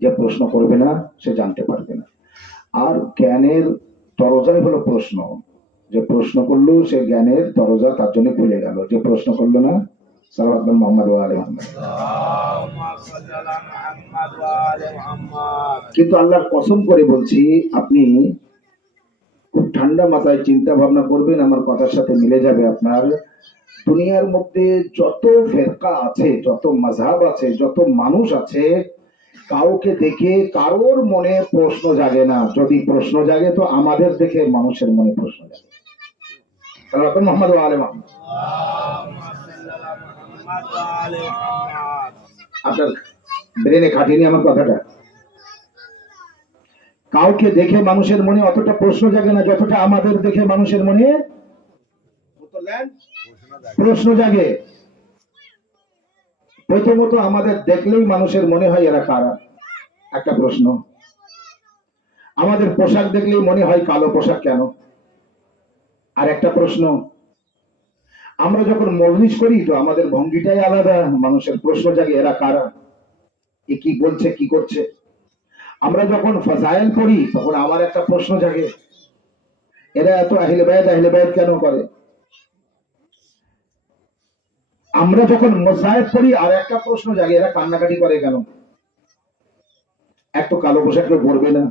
যে প্রশ্ন করবে না সে জানতে পারবে না। আর জ্ঞানের দরজাই হলো প্রশ্ন। যে প্রশ্ন করলো সে জ্ঞানের দরজা তার জন্য খুলে গেল, যে প্রশ্ন করলো না। সাল্লাল্লাহু মোহাম্মদ ওয়া আলি মুহাম্মদ। কিন্তু আল্লাহর কসম করে বলছি, আপনি খুব ঠান্ডা মাথায় চিন্তা ভাবনা করবেন, আমার কথার সাথে মিলে যাবে আপনার। দুনিয়ার মধ্যে যত ফেরকা আছে, যত মাযহাব আছে, যত মানুষ আছে, কাউকে দেখে কারোর মনে প্রশ্ন জাগে না। যদি প্রশ্ন জাগে তো আমাদের দেখে মানুষের মনে প্রশ্ন জাগে। সাল্লাল্লাহু মুহাম্মদ ওয়া আলি মুহাম্মদ। আপনার ব্রেনে খাটিনি আমার কথাটা। কাউকে দেখে মানুষের মনে অতটা প্রশ্ন জাগে না যতটা আমাদের দেখে মানুষের মনে প্রশ্ন জাগে। প্রথমত আমাদের দেখলেই মানুষের মনে হয় এরা কারা, একটা প্রশ্ন। আমাদের পোশাক দেখলেই মনে হয় কালো পোশাক কেন, আর একটা প্রশ্ন। আমরা যখন মজলিস করি তো আমাদের ভঙ্গিটাই আলাদা, মানুষের প্রশ্ন জাগে এরা কারা, এ কি বলছে কি করছে। আমরা যখন ফাজাইল পড়ি তখন আমার একটা প্রশ্ন জাগে, এরা এত আহলে বাইত কেন করে। আমরা যখন মোসায়েব পড়ি আর একটা প্রশ্ন জাগে, এরা কান্নাকাটি করে কেন। এক তো কালো পোশাক কেউ পরবে না,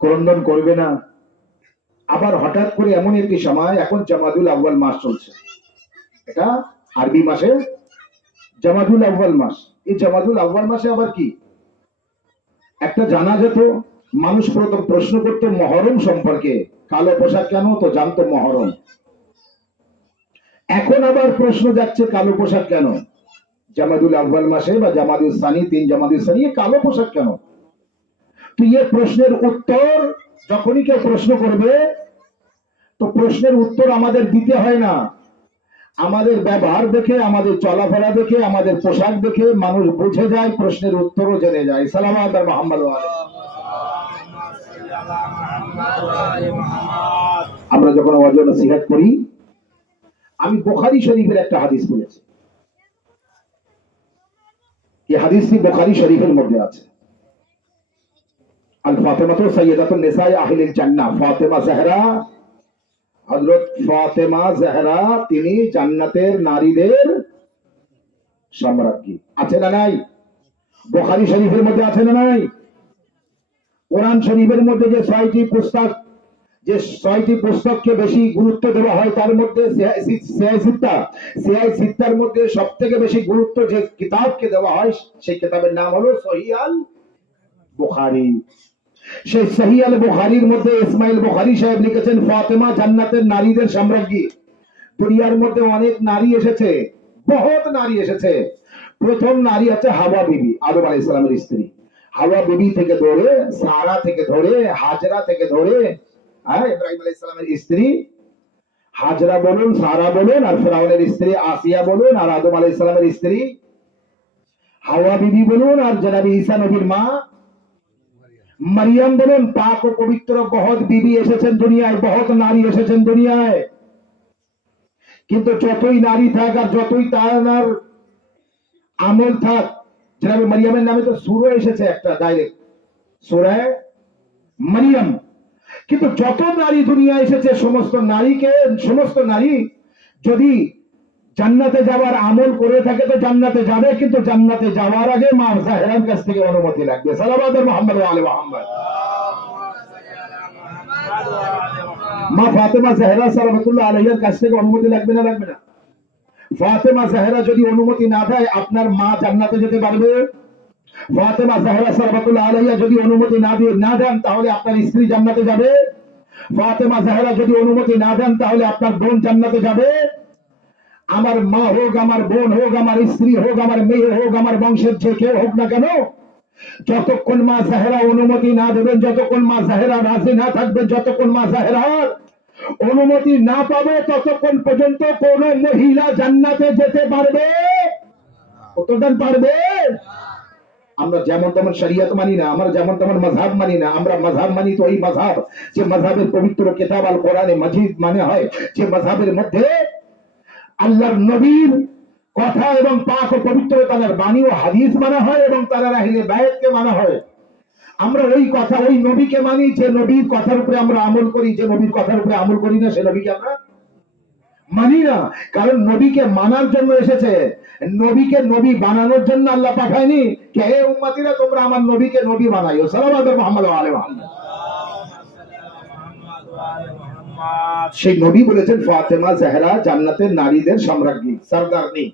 ক্রন্দন করবে না। আবার হঠাৎ করে এমন একটি সময়, এখন জামাদুল আউয়াল মাস চলছে, এটা আরবি মাসে জামাদুল আউয়াল মাস। এই জামাদুল আউয়াল মাসে আবার কি একটা জানা যেত, মানুষ প্রথম প্রশ্ন করতো মহরম সম্পর্কে, কালো পোশাক কেন, তো জানতো মহরম। এখন আবার প্রশ্ন যাচ্ছে কালো পোশাক কেন, জামাদুল আউয়াল মাসে বা জামাদুল সানি, 3 জামাদুল সানি, কালো পোশাক কেন। তো এই প্রশ্নের উত্তর যখনই কেউ প্রশ্ন করবে, তো প্রশ্নের উত্তর আমাদের দিতে হয় না। আমাদের ব্যবহার দেখে, আমাদের চলাফেরা দেখে, আমাদের পোশাক দেখে মানুষ বুঝে যায়, প্রশ্নের উত্তরও জেনে যায়। সালাওয়াত আর মুহাম্মদ ওয়া আলি। আমরা যখন ওয়াজ নসিহত করি, আমি বুখারী শরীফের একটা হাদিস পড়েছি। এই হাদিসটি বুখারী শরীফের মধ্যে আছে। আল ফাতিমাতু সাইয়্যিদাতুন নিসাই আহলিল জান্নাহ, ফাতেমা জাহরা, হযরত ফাতেমা জাহরা তিনি জান্নাতের নারীদের সম্রাজ্ঞী। আছে না নাই? বুখারী শরীফের মধ্যে আছে না নাই? কোরআন শরীফের মধ্যে যে 6টি পুস্তক, যে 6টি পুস্তককে বেশি গুরুত্ব দেওয়া হয় তার মধ্যে সিত্তার মধ্যে সবথেকে বেশি গুরুত্ব যে কিতাবকে দেওয়া হয় সেই কিতাবের নাম হলো সহিহ আল বুখারী। সেই সহিহ আল বুখারীর মধ্যে ইসমাইল বুখারী সাহেব লিখেছেন, ফাতেমা জান্নাতের নারীদের সম্রাজ্ঞী। দুনিয়ার মধ্যে অনেক নারী এসেছে, বহুত নারী এসেছে। প্রথম নারী হচ্ছে হাওয়া বিবি, আদম আলাইহিস সালামের স্ত্রী। হাওয়া বিবি থেকে ধরে, সারা থেকে ধরে, হাজরা থেকে ধরে, ইব্রাহিম আলাইহিস সালামের স্ত্রী হাজরা বলুন, সারা বলুন, আর ফিরআউনের স্ত্রী আসিয়া বলুন, আর আদম আলাইহিস সালামের স্ত্রী হাওয়া বিবি বলুন, আর জনাবি ঈসা নবীর মা মারিয়াম বলুন, পাক ও পবিত্র বহুত বিবি এসেছেন দুনিয়ায়, বহুত নারী এসেছেন দুনিয়ায়। কিন্তু যতই নারী থাক আর যতই তার আমল থাক, জনাবে মারিয়ামের নামে তো সূরা এসেছে একটা ডাইরেক্ট, সূরা মারিয়াম। কিন্তু যত নারী দুনিয়া এসেছে, সমস্ত নারী যদি জান্নাতে যাওয়ার আমল করে থাকে তো জান্নাতে যাবে, কিন্তু জান্নাতে যাওয়ার আগে মা জাহরার কাছ থেকে অনুমতি লাগবে। সালাওয়াত মুহাম্মদ ওয়া আলি মুহাম্মদ। মা ফাতেমা জাহরা সালাওয়াতুল্লাহ আলাইহার কাছ থেকে অনুমতি লাগবে না লাগবে না? ফাতেমা জাহরা যদি অনুমতি না দেয়, আপনার মা জান্নাতে যেতে পারবে? ফাতেমা জাহরা সালাওয়াতুল্লাহ আলাইহা যদি অনুমতি না দেন, তাহলে আপনার স্ত্রী জান্নাতে যাবে? ফাতেমা জাহরা যদি অনুমতি না দেন, তাহলে আপনার বোন জান্নাতে যাবে? আমার মা হোক, আমার বোন হোক, আমার স্ত্রী হোক, আমার মেয়ে হোক, আমার বংশের যে কেউ হোক না কেন, যতক্ষণ মা জাহরা অনুমতি না দেবেন, যতক্ষণ মা জাহরা রাজি না থাকবেন, যতক্ষণ মা জাহরার অনুমতি না পাবে, ততক্ষণ পর্যন্ত কোন মহিলা জান্নাতে যেতে পারবে? উত্তরদান পারবে? আমরা যেমন তেমন শরিয়ত মানি না, আমরা যেমন তেমন মাযহাব মানি না। আমরা মাযহাব মানি তো এই মাযহাব যে মাযহাবের পবিত্র কিতাব আল কোরআনে মাজিদ মানে হয়, যে মাযহাবের মধ্যে আল্লাহর নবীর কথা এবং পাক ও পবিত্র তাদের বাণী ও হাদিস মানা হয় এবং তারা আহলে বায়াতকে মানা হয়। আমরা ওই কথা ওই নবীকে মানি যে নবীর কথার উপরে আমরা আমল করি, যে নবীর কথার উপরে আমল করি না সে নবীকে আমরা মানি না। কারণ নবীকে মানার জন্য এসেছে, নবীকে নবী বানানোর জন্য আল্লাহ পাঠায়নি। কে হে উম্মতিরা, তোমরা আমার নবীকে নবী বানাইও। সালাওয়াত মুহাম্মদ ওয়া আলি মুহাম্মদ। সেই নবী বলেছেন ফাতেমা জাহরা জান্নাতের নারীদের সম্রাজ্ঞী, সরদারনি।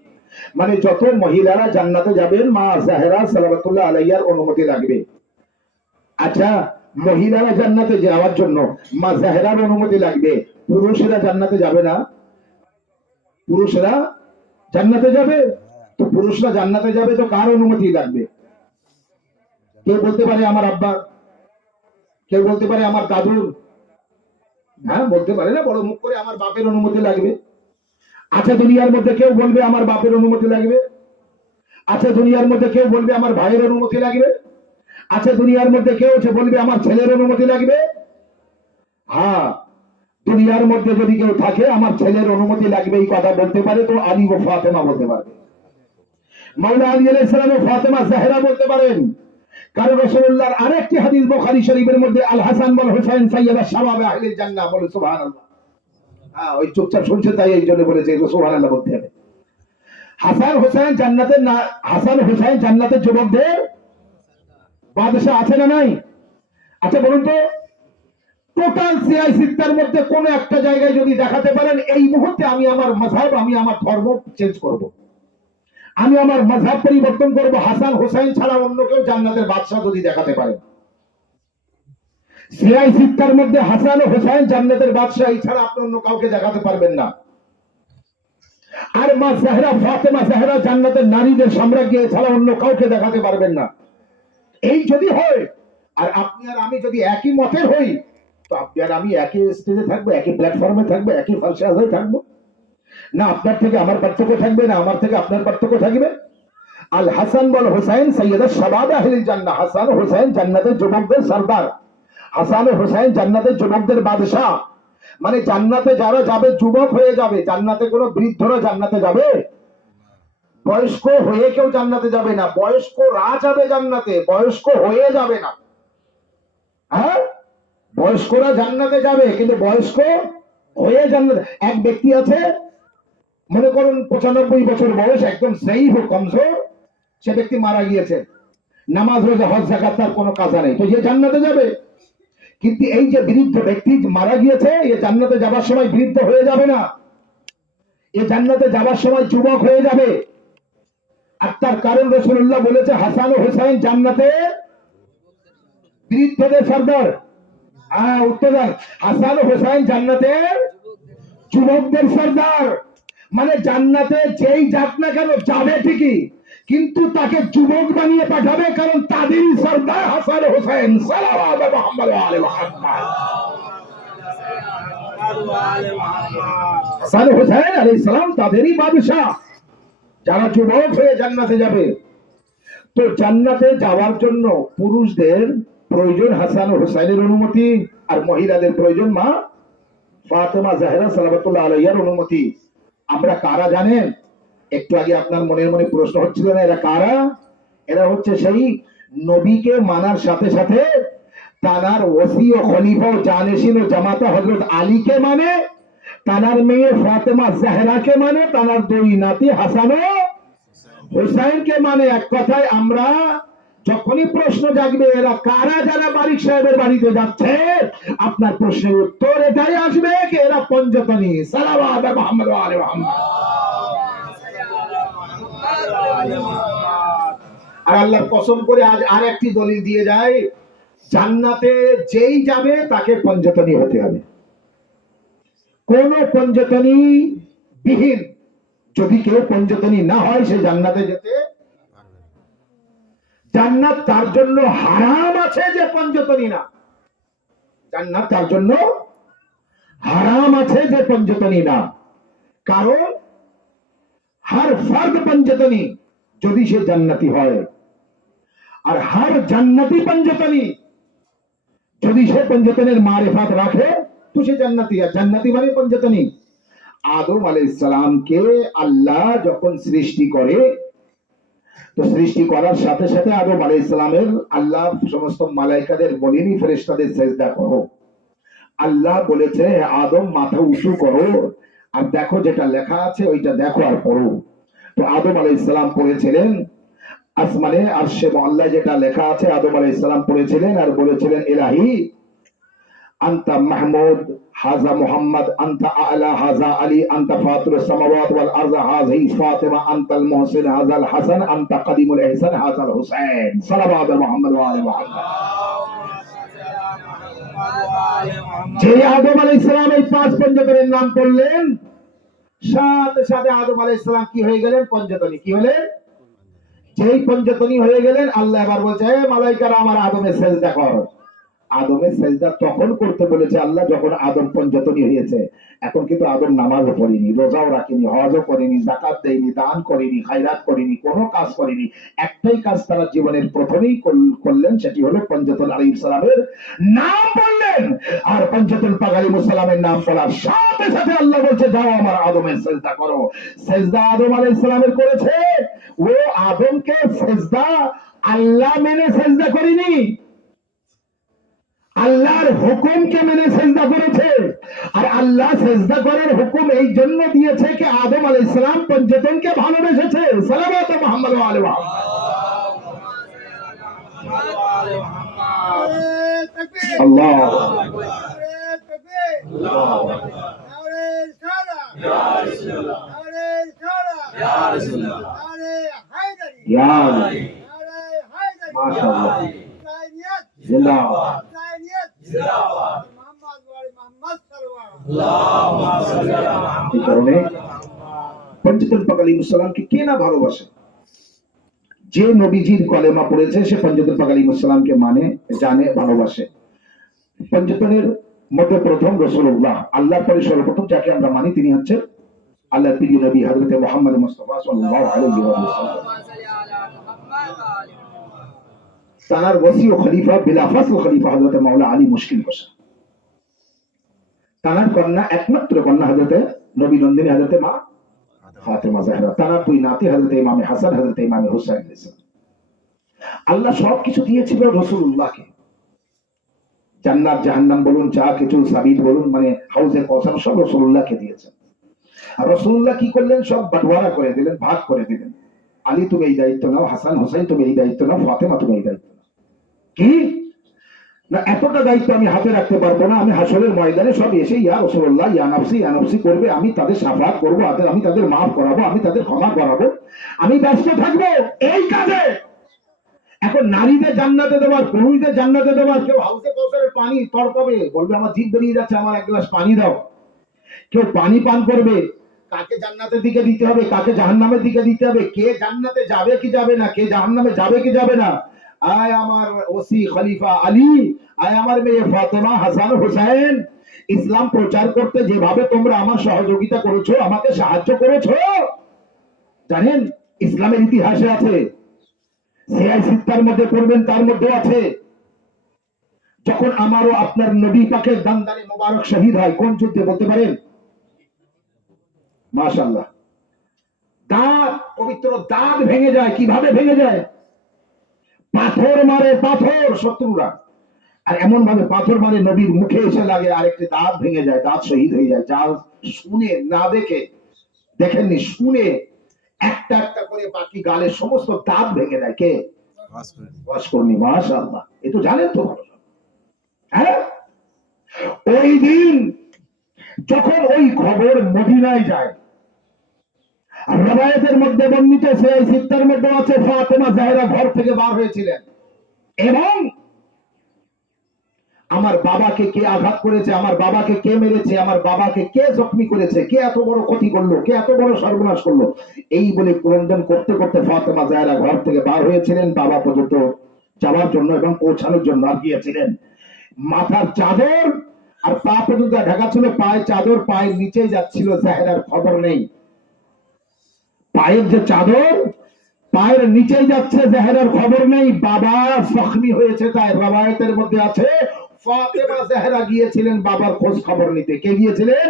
মানে যত মহিলারা জান্নাতে যাবেন মা জাহরা সালাওয়াতুল্লাহ আলাইহার অনুমতি লাগবে। আচ্ছা, মহিলারা জান্নাতে যাওয়ার জন্য মা জাহরার অনুমতি লাগবে, পুরুষেরা জান্নাতে যাবে না? পুরুষরা জান্নাতে যাবে, তো পুরুষরা জান্নাতে যাবে তো কার অনুমতি লাগবে? কেউ বলতে পারে আমার আব্বা, কেউ বলতে পারে আমার দাদুর, হ্যাঁ বলতে পারে না বড় মুখ করে, আমার বাপের অনুমতি লাগবে। আচ্ছা, দুনিয়ার মধ্যে কেউ বলবে আমার বাপের অনুমতি লাগবে। আচ্ছা, দুনিয়ার মধ্যে কেউ বলবে আমার ভাইয়ের অনুমতি লাগবে। আচ্ছা, দুনিয়ার মধ্যে কেউ বলবে আমার ছেলের অনুমতি লাগবে। হ্যাঁ, দুনিয়ার মধ্যে যদি কেউ থাকে আমার ছেলের অনুমতি লাগবে এই কথা বলতে পারে তো আলী ও ফাতেমা বলতে পারবে। মাওলা আলী আলাইহিস সালাম ও ফাতেমা জাহরা বলতে পারেন। কারণ রাসূলুল্লাহর আরেকটি হাদিস বুখারী শরীফের মধ্যে আল হাসান ওয়াল হুসাইন সাইয়্যিদা শাবাবে আহলিল জান্নাহ, বলে সুবহানাল্লাহ। হ্যাঁ, ওই চুপচাপ শুনছে তাই এই জন্য বলেছে সুবহানাল্লাহ বলতে হবে। হাসান হুসাইন জান্নাতের না, হাসান হুসাইন জান্নাতের যুবকদের বাদশা আছে না নাই? আচ্ছা বলুন তো, টোটাল সিআই সিত্তার মধ্যে কোন একটা জায়গায় যদি দেখাতে পারেন এই মুহূর্তে আমি আমার মাযহাব, আমি আমার ধর্ম চেঞ্জ করব, আমি আমার মাযহাব পরিবর্তন করব, হাসান হুসাইন ছাড়া অন্য কেউ জান্নাতের বাদশা যদি দেখাতে পারে, সিআই সিত্তার মধ্যে হাসান ও হুসাইন জান্নাতের বাদশা ছাড়া আপনি অন্য কাউকে দেখাতে পারবেন না। আর মা জাহরা ফাতেমা জাহরা জান্নাতের নারীদের সাম্রাজ্য ছাড়া অন্য কাউকে দেখাতে পারবেন না। এই যদি হয়, আর আপনি আর আমি যদি একই মতের হই, তো আপনি আর আমি একই স্টেজে থাকবো, একই প্ল্যাটফর্মে থাকবো, একই ফালসাফায় থাকবো না? আপনার থেকে আমার পার্থক্য থাকবে না, আমার থেকে আপনার পার্থক্য থাকবে? আল হাসান ওয়াল হুসাইন সাইয়্যিদা শাবাব আহলিল জান্নাহ, হাসান ও হুসাইন জান্নাতের যুবকদের সরদার, হাসান ও হুসাইন জান্নাতের যুবকদের বাদশা। মানে জান্নাতে যারা যাবে যুবক হয়ে যাবে, জান্নাতে কোনো বৃদ্ধরা জান্নাতে যাবে? বয়স্ক হয়ে কেউ জান্নাতে যাবে না, বয়স্করা যাবে জান্নাতে, বয়স্ক হয়ে যাবে না। হ্যাঁ, বয়স্করা জান্নাতে যাবে কিন্তু বয়স্ক হয়ে জান্নাতে। এক ব্যক্তি আছে, মনে করুন 95 বছর বয়স, একদম সেই কমজোর, সে ব্যক্তি মারা গিয়েছে, নামাজ রোজা হজ যাকাত তার কোনো কাজা নেই, তো যে জান্নাতে যাবে। কিন্তু এই যে বৃদ্ধ ব্যক্তি মারা গিয়েছে, এ জান্নাতে যাবার সময় বৃদ্ধ হয়ে যাবে না, এ জান্নাতে যাবার সময় যুবক হয়ে যাবে। আর তার কারণ রাসূলুল্লাহ বলেছে হাসান ও হুসাইন জান্নাতে বৃদ্ধদের সরদার। উত্তর দেন, হাসান ও হুসাইন জান্নাতের যুবকদের সরদার। মানে জান্নাতে যেই যাক না কেন যাবে ঠিকই, কিন্তু তাকে যুবক বানিয়ে পাঠাবে, কারণ তাদেরই সরদার হাসান ও হুসাইন। সাল্লাল্লাহু মুহাম্মদ ওয়া আলি মুহাম্মদ। হাসান ও হুসাইন আলাইহিস সালাম তাদেরই বাদশা, যারা যুবক হয়ে জান্নাতে যাবে। তো জান্নাতে যাওয়ার জন্য পুরুষদের প্রয়োজন হাসান ও হুসাইনের অনুমতি, আর মহিলাদের প্রয়োজন মা ফাতেমা জাহরা সালাওয়াতুল্লাহ আলাইহার অনুমতি। আমরা কারা জানেন? একটু আগে আপনার মনের মনে প্রশ্ন হচ্ছিল না, এরা কারা? এরা হচ্ছে সেই নবীকে মানার সাথে সাথে তানার ওসি ও খলিফা ও জানেশিন ও জামাতা হযরত আলীকে মানে, তানার মেয়ে ফাতেমা জাহরাকে মানে, তানার দুই নাতি হাসান ও হুসাইনকে মানে। এক কথায় আমরা যখনই প্রশ্ন জাগবে এরা কারা, যারা মালিক সাহেবের বাড়িতে যাচ্ছে, আপনার প্রশ্নের উত্তর এটাই আসবে কি এরা পঞ্জতনী। সালাওয়াত মুহাম্মদ ওয়া আলি মুহাম্মদ। আর আল্লাহর কসম করে আজ আর একটি দলিল দিয়ে যায়, জান্নাতে যেই যাবে তাকে পঞ্জতনী হতে হবে। কোন পঞ্জতনী বিহীন যদি কেউ পঞ্জতনী না হয় সে জান্নাতে যেতে, জান্নাত তার জন্য হারাম আছে যে পঞ্জতনী না, জান্নাত তার জন্য হারাম আছে যে পঞ্জতনী না। কারণ হর ফর্দ পঞ্জতনী যদি সে জান্নাতি হয়, আর হর জান্নাতি পঞ্জতনী যদি সে পঞ্জতনের মারিফাত রাখে তো সে জান্নাতি। আর জান্নাতি মানে পঞ্জতনী। আদম আলাইহিস সালামকে আল্লাহ যখন সৃষ্টি করে, তো সৃষ্টি করার সাথে সাথে আদম আলাইহিস সালামের আল্লাহ সমস্ত মালাইকাদের বলেনি ফেরেশতাদের সেজদা করো। আল্লাহ বলেছে আদম মাথা উঁচু করো, আর দেখো যেটা লেখা আছে ওইটা দেখো আর পড়ো। তো আদম আলাইহিস সালাম পড়েছিলেন আসমানে আরশে মুআল্লায় যেটা লেখা আছে, আদম আলাইহিস সালাম পড়েছিলেন আর বলেছিলেন ইলাহি আনতা মাহমুদ হাজা মুহাম্মদ আনতা আলা হাজা আলী আনতা ফাতিরুস সামাওয়াত ওয়াল আরদ হাযিহি ফাতিমা আনতাল মুহসিন হাযাল হাসান আনতা কাদিমুল ইহসান হাযাল হুসাইন সাল্লাল্লাহু আলা মুহাম্মদ ওয়া আলি মুহাম্মদ। যে আদম আলাইহিস সালাম এই পাঁচ পঞ্চতনের নাম করলেন, সাথে সাথে আদম আলাইহিস সালাম কি হয়ে গেলেন? পঞ্চতনী। কি হলেন? যেই পঞ্চতনী হয়ে গেলেন, আল্লাহ এবার বলছে হে মালাইকারা আমার আদমের সেজদা করো। আদমের সেজদা তখন করতে বলেছে আল্লাহ যখন আদম পঞ্চতনী হয়েছে। এখন কিন্তু আদম নামাজও পড়েনি, রোজাও রাখেনি, হজও করেনি, যাকাত দেয়নি, দান করেনি, খায়রাত করেনি, কোনো কাজ করেনি। একটাই কাজ তারা জীবনের প্রথমেই করলেন, সেটি হলো পঞ্চতন আলাইহিস সালামের নাম বললেন। আর পঞ্চতন পাক আলাইহিস সালামের নাম বলার সাথে সাথে আল্লাহ বলছে যাও আমার আদমের সেজদা করো। সেজদা আদম আলাইহিস সালামের করেছে। ও আদমকে সেজদা আল্লাহ মেনে সেজদা করেনি, আল্লাহর হুকুমকে মেনে সেজদা করেছে। আর আল্লাহ সেজদা করার হুকুম এই জন্য দিয়েছে কি আদম আলাইহিস সালাম পঞ্চতনকে ভালোবেসেছে। সালাওয়াত মুহাম্মদ ওয়া আলি মুহাম্মদ। আল্লাহ ইয়া মাশাআল্লাহ জিন্দাবাদ। এই কারণে পঞ্চতন পাক আলাইহিস সালামকে কে না ভালোবাসে? যে নবীজির কলেমা পড়েছে সে পঞ্চতন পাক আলাইহিস সালামকে মানে, জানে, ভালোবাসে। পঞ্চতনের মধ্যে প্রথম রাসূলুল্লাহ, আল্লাহর পরে সর্বপ্রথম যাকে আমরা মানি তিনি হচ্ছেন আল্লাহর প্রিয় নবী হযরত মুহাম্মদ মুস্তাফা সাল্লাল্লাহু আলাইহি ওয়াসাল্লাম। তার ওসি ও খলিফা বিলাফাস ও খলিফা হযরত মাওলা আলী মুশকিল কুশা। তার কন্যা, একমাত্র কন্যা হযরত নবী নন্দিনী হযরত মা ফাতেমা জাহরা। তার দুই নাতি হযরত ইমাম হাসান, হযরত ইমাম হুসাইন। আল্লাহ সবকিছু দিয়েছিল রাসূলুল্লাহকে। জান্নাত জাহান্নাম বলুন, যা কিছু সাবিত বলুন, মানে হাউজে কাউসার সব রাসূলুল্লাহকে দিয়েছেন। আর রাসূলুল্লাহ কি করলেন? সব বাটোয়ারা করে দিলেন, ভাগ করে দিলেন। আলী তুমি এই দায়িত্ব নাও, হাসান হোসেন তুমি এই দায়িত্ব নাও, ফাতেমা তুমি এই দায়িত্ব নাও। কি না এতটা দায়িত্ব আমি হাতে রাখতে পারবো না, আমি হাসরের ময়দানে সব এসে ইয়া রাসূলুল্লাহ ইয়া নাফসি করবে, আমি তাদের শাফাআত করবো, আমি তাদের মাফ করাবো, আমি তাদের ক্ষমা করাবো, আমি ব্যস্ত থাকবো এই কাজে। এখন নারীদের জান্নাতে দেওয়ার, পুরুষদের জান্নাতে দেওয়ার, কেউ হাউসে কাউসারের পানি তড়পাবে, বলবে আমার জিভ বেরিয়ে যাচ্ছে, আমার এক গ্লাস পানি দাও। কেউ পানি পান করবে, কাকে জান্নাতের দিকে দিতে হবে, কাকে জাহান্নামের দিকে দিতে হবে, কে জান্নাতে যাবে কি যাবে না, কে জাহান্নামে যাবে কি যাবে না। আয় আমার ওসি খলিফা আলী, আয় আমার মেয়ে ফাতেমা, হাসান, হুসাইন, ইসলাম প্রচার করতে যেভাবে তোমরা আমার সহযোগিতা করেছো, আমাকে সাহায্য করেছো, জানেন ইসলামের ইতিহাসে আছে, সিয়াই সিত্তার মধ্যে পড়বেন, তার মধ্যে আছে যখন আমারও আপনার নবী পাকের দান্দানে মোবারক শহীদ হয়। কোন যুদ্ধে বলতে পারেন? মাশাআল্লাহ, দাঁত, পবিত্র দাঁত ভেঙে যায়। কিভাবে ভেঙে যায়? পাথর মারে, পাথর শত্রুরা, আর এমন ভাবে পাথর মারে নবীর মুখে এসে লাগে, আরেকটি দাঁত ভেঙে যায়, দাঁত শহীদ হয়ে যায়। যা শুনে, না দেখে, দেখেননি, শুনে একটা একটা করে বাকি গালের সমস্ত দাঁত ভেঙে দেয়। কে? ওয়াসকর্ণী। মাশাআল্লাহ, এ তো জানেন তো ভালো। হ্যাঁ, ওই দিন যখন ওই খবর মদিনায় যায়, আর রবায়েতের মধ্যে বর্ণিত, সেই সিত্তার মধ্যে আছে ফাতেমা জাহরা ঘর থেকে বার হয়েছিলেন এবং আমার বাবাকে কে আঘাত করেছে, আমার বাবাকে কে মেরেছে, আমার বাবাকে কে জখমি করেছে, কে এত বড় ক্ষতি করলো, কে এত বড় সর্বনাশ করলো, এই বলে ক্রন্দন করতে করতে ফাতেমা জাহরা ঘর থেকে বার হয়েছিলেন বাবা পর্যন্ত যাওয়ার জন্য এবং পৌঁছানোর জন্য। আর গিয়েছিলেন মাথার চাদর আর পা পর্যন্ত ঢাকা ছিল, পায়ে চাদর, পায়ের নিচে যাচ্ছিল, জাহরার খবর নেই। পায়ের যে চাদর পায়ের নিচে যাচ্ছে, জাহরার খবর নেই। বাবা জখমি হয়েছে, তাই রওয়ায়াতের মধ্যে আছে ফাতেমা জাহরা গিয়েছিলেন বাবার খোঁজ খবর নিতে। কে গিয়েছিলেন?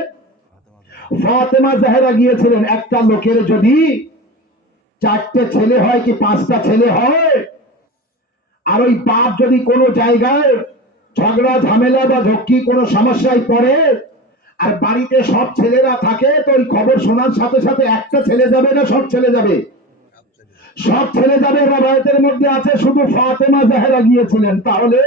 ফাতেমা জাহেরা গিয়েছিলেন, একটা লোকের যদি 4টে ছেলে হয় কি 5টা ছেলে হয়, আর ওই বাপ যদি কোনো জায়গায় ঝগড়া ঝামেলা বা ঝক্কি কোনো সমস্যায় পড়ে, আর বাড়িতে সব ছেলেরা থাকে, তো ওই খবর শোনার সাথে সাথে একটা ছেলে যাবে না সব ছেলে যাবে? সব ছেলে যাবে। রবায়তের মধ্যে আছে শুধু ফাতেমা জাহেরা গিয়েছিলেন। তাহলে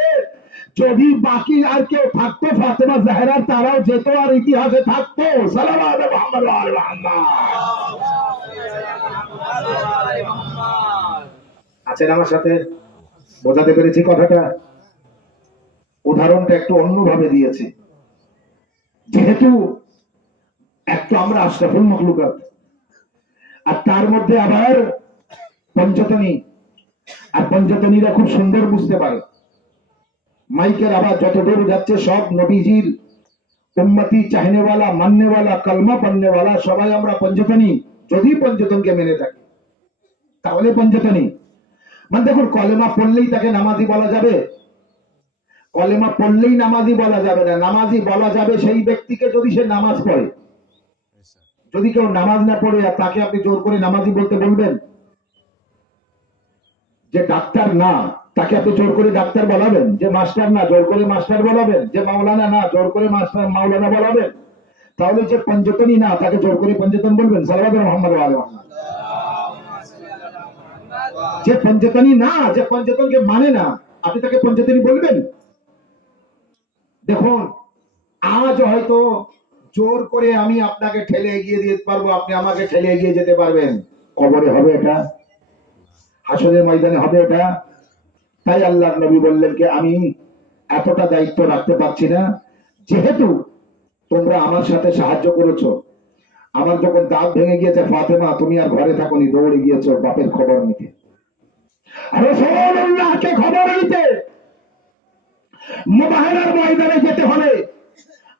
যদি বাকি আর কেউ থাকতো ফাতেমা জাহেরা তারাও যেত আর ইতিহাসে থাকতো। সালাওয়াত মুহাম্মদ ওয়া আলি মুহাম্মদ। আছেন আমার সাথে? বোঝাতে পেরেছি কথাটা? উদাহরণটা একটু অন্যভাবে দিয়েছি, যেহেতু একটু আমরা আশরাফুল মাখলুকাত, আর তার মধ্যে আবার পঞ্চতনী, আর পঞ্চতনীরা খুব সুন্দর বুঝতে পারে। মাইকের আবার যতদূর যাচ্ছে সব নবীজির উম্মতি, চাহনেওয়ালা, মাননেওয়ালা, কালমা পড়নেওয়ালা সবাই আমরা পঞ্চতনী, যদি পঞ্চতনকে মেনে থাকি তাহলে পঞ্চতনী। মানে দেখুন, কলেমা পড়লেই তাকে নামাজি বলা যাবে? কলেমা পড়লেই নামাজি বলা যাবে না। নামাজি বলা যাবে সেই ব্যক্তিকে যদি সে নামাজ পড়ে। যদি কেউ নামাজ না পড়ে আর তাকে আপনি জোর করে নামাজি বলতে বলবেন? যে ডাক্তার না, তাকে আপনি জোর করে ডাক্তার বলাবেন? যে মাস্টার না, জোর করে মাস্টার বলাবেন? যে মাওলানা না, জোর করে মাস্টার মাওলানা বলাবেন? তাহলে যে পঞ্চতনী না, তাকে জোর করে পঞ্চতন বলবেন? সাল্লাল্লাহু আলাইহি ওয়াসাল্লাম। যে পঞ্চতনী না, যে পঞ্চতনকে মানে না, আপনি তাকে পঞ্চতনী বলবেন? দেখুন, আজ হয়তো জোর করে আমি আপনাকে ঠেলে এগিয়ে দিতে পারবো, আপনি আমাকে ঠেলে এগিয়ে যেতে পারবেন। কবরে হবে এটা? হাসরের ময়দানে হবে এটা? তাই আল্লাহর নবী বললেন যে আমি এতটা দায়িত্ব রাখতে পারছি না, যেহেতু তোমরা আমার সাথে সাহায্য করেছো। আমার যখন দাঁত ভেঙে গিয়েছে, ফাতেমা তুমি আর ঘরে থাকোনি, দৌড়ে গিয়েছো বাপের খবর নিতে, রাসূলুল্লাহকে খবর নিতে। মুবাহরার ময়দানে যেতে হলে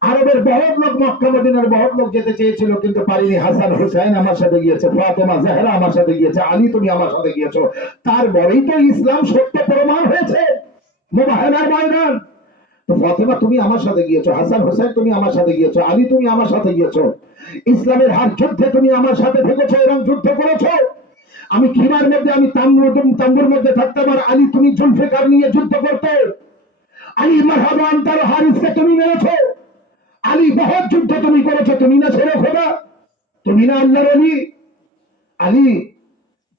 আরবের বহুত লোক, মক্কা মদিনার বহুত লোক যেতে চেয়েছিল কিন্তু পারিনি। হাসান হুসাইন আমার সাথে গিয়েছে, ফাতেমা জাহরা আমার সাথে গিয়েছে, আলী তুমি আমার সাথে গিয়েছো। তারপরেই তো ইসলাম সত্য প্রমাণ হয়েছে মুবাহরার ময়দান। তো ফাতেমা তুমি আমার সাথে গিয়েছো, হাসান হুসাইন তুমি আমার সাথে গিয়েছো, আলী তুমি আমার সাথে গিয়েছো। ইসলামের হার যুদ্ধে তুমি আমার সাথে থেকেছো এবং যুদ্ধ করেছো। আমি খিমার মধ্যে, আমি তাম্বুর মধ্যে থাকতাম, আর আলী তুমি জুলফিকার নিয়ে যুদ্ধ করতে। আলী মারহাবা আনতার হারিসকে তুমি মেরেছো। আলী বহুত যুদ্ধ তুমি করেছো, তুমি না ছেড়ে খোদা, তুমি না আল্লাহর ওলি। আলী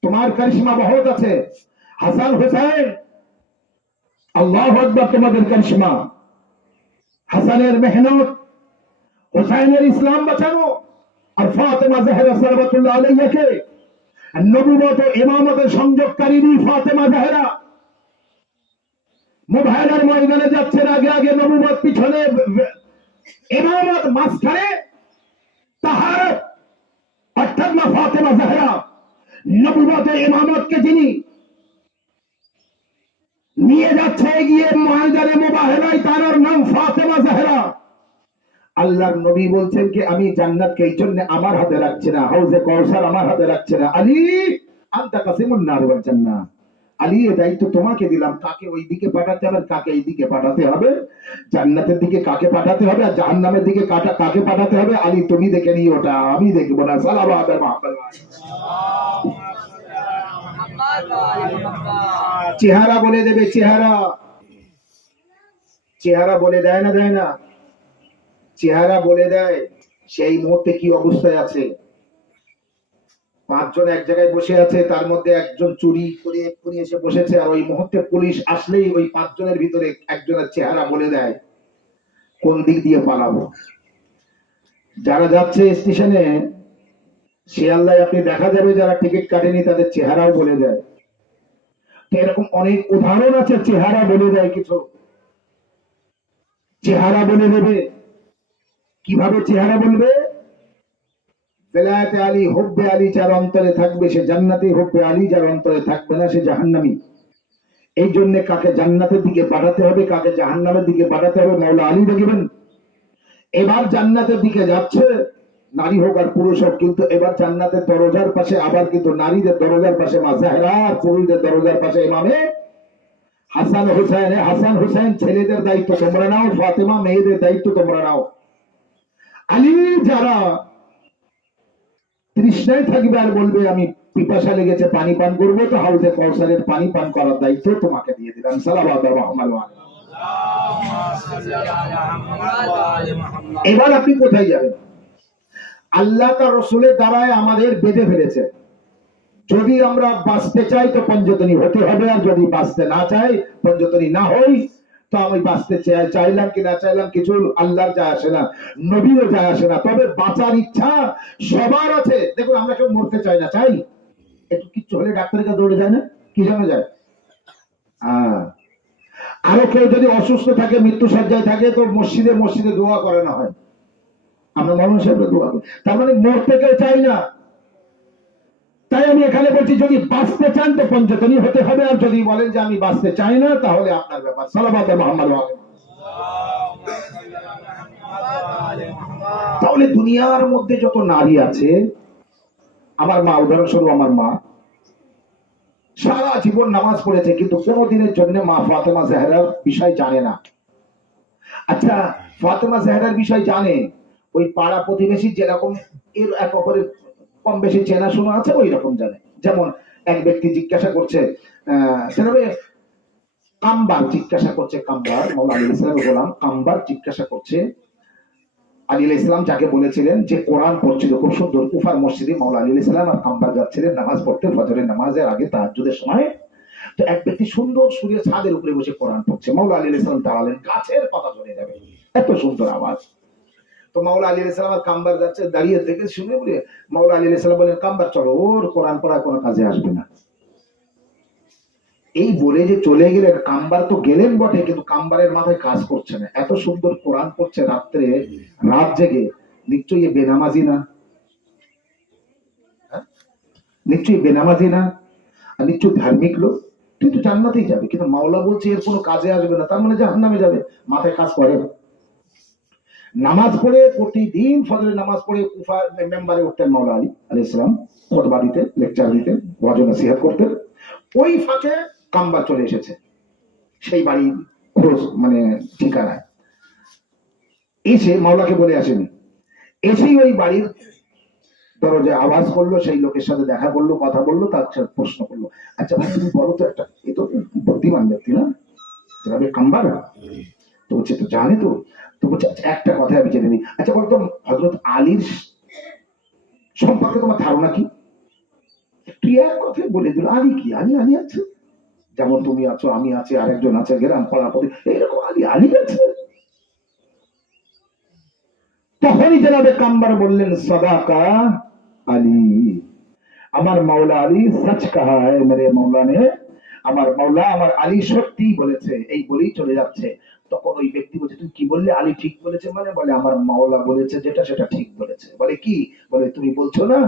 তোমার কারিশমা বহুত আছে। হাসান হুসাইন, আল্লাহু আকবার, তোমাদের কারিশমা, হাসানের মেহনত, হুসাইনের ইসলাম বাঁচানো, আর ফাতেমা জাহরা সালাওয়াতুল্লাহ আলাইহাকে নবুয়ত ও ইমামতের সংযোগকারী ফাতেমা জাহরা মুবাহরার ময়দানে যাচ্ছেন, আগে আগে নবুয়ত, পিছনে ইমামত, মাঝখানে তাহারত। অর্থাৎ মা ফাতেমা জাহরা নবুয়ত ও ইমামতকে যিনি নিয়ে যাচ্ছে এগিয়ে ময়দানে মুবাহরায়, তার নাম ফাতেমা জাহরা। আল্লাহর নবী বলছেন কি আমি জান্নাতকে এই জন্য আমার হাতে রাখছি না, হাউজে কাউসার আমার হাতে রাখছি না। আলী আনতা কাসিমুন নার ওয়াল জান্নাহ। আলী এই দায়িত্ব তোমাকে দিলাম, কাকে ওই দিকে পাঠাতে হবে, কাকে এই দিকে পাঠাতে হবে, জান্নাতের দিকে কাকে পাঠাতে হবে আর জাহান্নামের দিকে কাকে পাঠাতে হবে, আলী তুমি দেখে নিও, ওটা আমি দেখব না। সালাওয়াত মুহাম্মদ। চেহারা বলে দেবে, চেহারা, চেহারা বলে দেয় না, দেয় না? চেহারা বলে দেয় সেই মুহূর্তে কি অবস্থায় আছে। 5 জন এক জায়গায় বসে আছে, তার মধ্যে একজন চুরি করে এক্ষুনি এসে বসেছে, আর ওই মুহূর্তে পুলিশ আসলেই ওই 5 জনের ভিতরে একজনের চেহারা বলে দেয় কোন দিক দিয়ে পালাবো। যারা যাচ্ছে স্টেশনে শিয়ালদায়, আপনি দেখা যাবে যারা টিকিট কাটেনি তাদের চেহারাও বলে দেয়। তো এরকম অনেক উদাহরণ আছে, চেহারা বলে দেয় কিছু। চেহারা বলে দেবে। কিভাবে চেহারা বলবে? বেলায়েতে আলী, হুব্বে আলী যার অন্তরে থাকবে সে জান্নাতি, হুব্বে আলী যার অন্তরে থাকবে না সে জাহান্নামী। এই জন্য কাকে জান্নাতের দিকে পাঠাতে হবে, কাকে জাহান্নামের দিকে পাঠাতে হবে মাওলা আলী দেখবেন। এবার জান্নাতের দিকে যাচ্ছে, নারী হোক আর পুরুষ হোক, কিন্তু এবার জান্নাতের দরজার পাশে আবার কিন্তু নারীদের দরজার পাশে মা জাহরা, আর পুরুষদের দরজার পাশে ইমামে হাসান হুসাইন। হাসান হুসাইন ছেলেদের দায়িত্ব তোমরা নাও, ফাতেমা মেয়েদের দায়িত্ব তোমরা নাও। আলী যারা তৃষ্ণায় থাকবে আর বলবে আমি পিপাসা লেগেছে পানি পান করবো, তো হাউজে কাউসারের পানি পান করার দায়িত্ব তোমাকে দিয়ে দিলাম। সাল্লাল্লাহু আলাইহি ওয়া সাল্লাম। এবার আপনি কোথায় যাবেন? আল্লাহ তার রসুলের দ্বারায় আমাদের বেঁধে ফেলেছে, যদি আমরা বাঁচতে চাই তো পঞ্চতনী হতে হবে, আর যদি বাঁচতে না চাই, পঞ্চতনী না হই, তো আমি বাঁচতে চাইলাম কি না চাইলাম কিছু আল্লাহর যায় আসে না, নবীরও যায় আসে না। তবে বাঁচার ইচ্ছা সবার আছে। দেখুন, আমরা কেউ মরতে চাই না, চাই? একটু কিচ্ছু হলে ডাক্তারের কাছে দৌড়ে যায় না, কি জন্য যায়? আরো কেউ যদি অসুস্থ থাকে, মৃত্যু সজ্জায় থাকে, তো মসজিদে মসজিদে দোয়া করানো হয়, আমরা মরণ সাহেবের দোয়া করি। তার মানে মরতে কেউ চাই না। তাই আমি এখানে বলছি, যদি বাঁচতে চান তো পঞ্চতনী হতে হবে, আর যদি বলেন যে আমি বাঁচতে চাই না, তাহলে আপনার ব্যাপার। সাল্লাল্লাহু আলাইহি মুহাম্মদ। তাহলে দুনিয়ার মধ্যে যত নারী আছে, আমার মা, উদাহরণস্বরূপ আমার মা সারা জীবন নামাজ পড়েছে, কিন্তু কোনোদিনের জন্য মা ফাতেমা জাহরার বিষয় জানে না। আচ্ছা, ফাতেমা জাহরার বিষয় জানে ওই পাড়া প্রতিবেশী যেরকম এর এক অপরের কম বেশি চেনাশোনা আছে, ওই রকম জানে। যেমন এক ব্যক্তি জিজ্ঞাসা করছে, সেভাবে কাম্বার জিজ্ঞাসা করছে, কাম্বার মৌলা আলী ইসলামের গোলাম কাম্বার জিজ্ঞাসা করছে, আলী ইসলাম যাকে বলেছিলেন যে কোরআন পড়ছিল খুব সুন্দর, কুফার মসজিদে মৌলা আলী ইসলাম আর কাম্বার যাচ্ছিলেন নামাজ পড়তে ফজরের নামাজের আগে তাহাজ্জুদের সময়। তো এক ব্যক্তি সুন্দর সুরে ছাদের উপরে বসে কোরআন পড়ছে, মৌলা আলী ইসলাম দাঁড়ালেন, গাছের পাতা ঝরে যাবে, এত সুন্দর আওয়াজ। তো মাওলা আলী ইসলাম আর কাম্বার যাচ্ছে, দাঁড়িয়ে থেকে শুনে বলে মাওলা আলী ইসলাম বলেন, কাম্বার চলো, ওর কোরআন পড়া কোনো কাজে আসবে না। এই বলে যে চলে গেলেন, কাম্বার তো গেলেন বটে, কিন্তু কাম্বারের মাথায় কাজ করছে না, এত সুন্দর কোরআন পড়ছে রাত্রে, রাত জেগে। নিশ্চয়ই বেনামাজি না, নিশ্চয়ই বেনামাজি না, আর নিশ্চয়ই ধার্মিক লোক, তুই তো জান্নাতেই যাবে। কিন্তু মাওলা বলছে এর কোনো কাজে আসবে না, তার মানে জাহান্নামে যাবে, মাথায় কাজ করে না। নামাজ পড়ে প্রতিদিন ফজরের নামাজ পড়ে কুফা মেম্বারে উঠতেন মাওলা আলী আলাইহিস সালাম, খুতবা দিতেন, লেকচার দিতেন, ওয়াজ নসিহত করতেন। ওই ফাঁকে কাম্বা চলে এসেছে সেই বাড়ি খোঁজ মানে ঠিকানায়, এসে মাওলাকে বলে আসেনি, এসেই ওই বাড়ির দরজায় আওয়াজ করলো, সেই লোকের সাথে দেখা করলো, কথা বললো, তার সাথে প্রশ্ন করলো, আচ্ছা ভাই তুমি বলো তো, একটা এ তো বুদ্ধিমান ব্যক্তি না, যেভাবে কাম্বার, তো বলছে তো জানে তো, তো বলছে আচ্ছা একটা কথা আমি জেনে নিই, আচ্ছা বলতো হযরত আলীর সম্পর্কে তোমার ধারণা কি? তুই এক কথায় বলে দিল, আলী কি, আলী আলী আছে, যেমন তুমি আছো, আমি আছি, আরেকজন আছে, গ্রাম পাড়াপতি, এইরকম আলী আলী আছে। তখনই জনাবে কাম্বার বললেন, সদাকা আলী, আমার মাওলা আলী সচ কাহা হ্যায় মেরে মৌলা নে, আমার মাওলা আমার আলী সত্যি বলেছে, এই বলেই চলে যাচ্ছে। তখন ওই ব্যক্তি বলছে, তুমি কি বললে, আলী ঠিক বলেছে মানে? বলে আমার মাওলা বলেছে যেটা সেটা ঠিক বলেছে। বলে কি? বলে তুমি বলছো না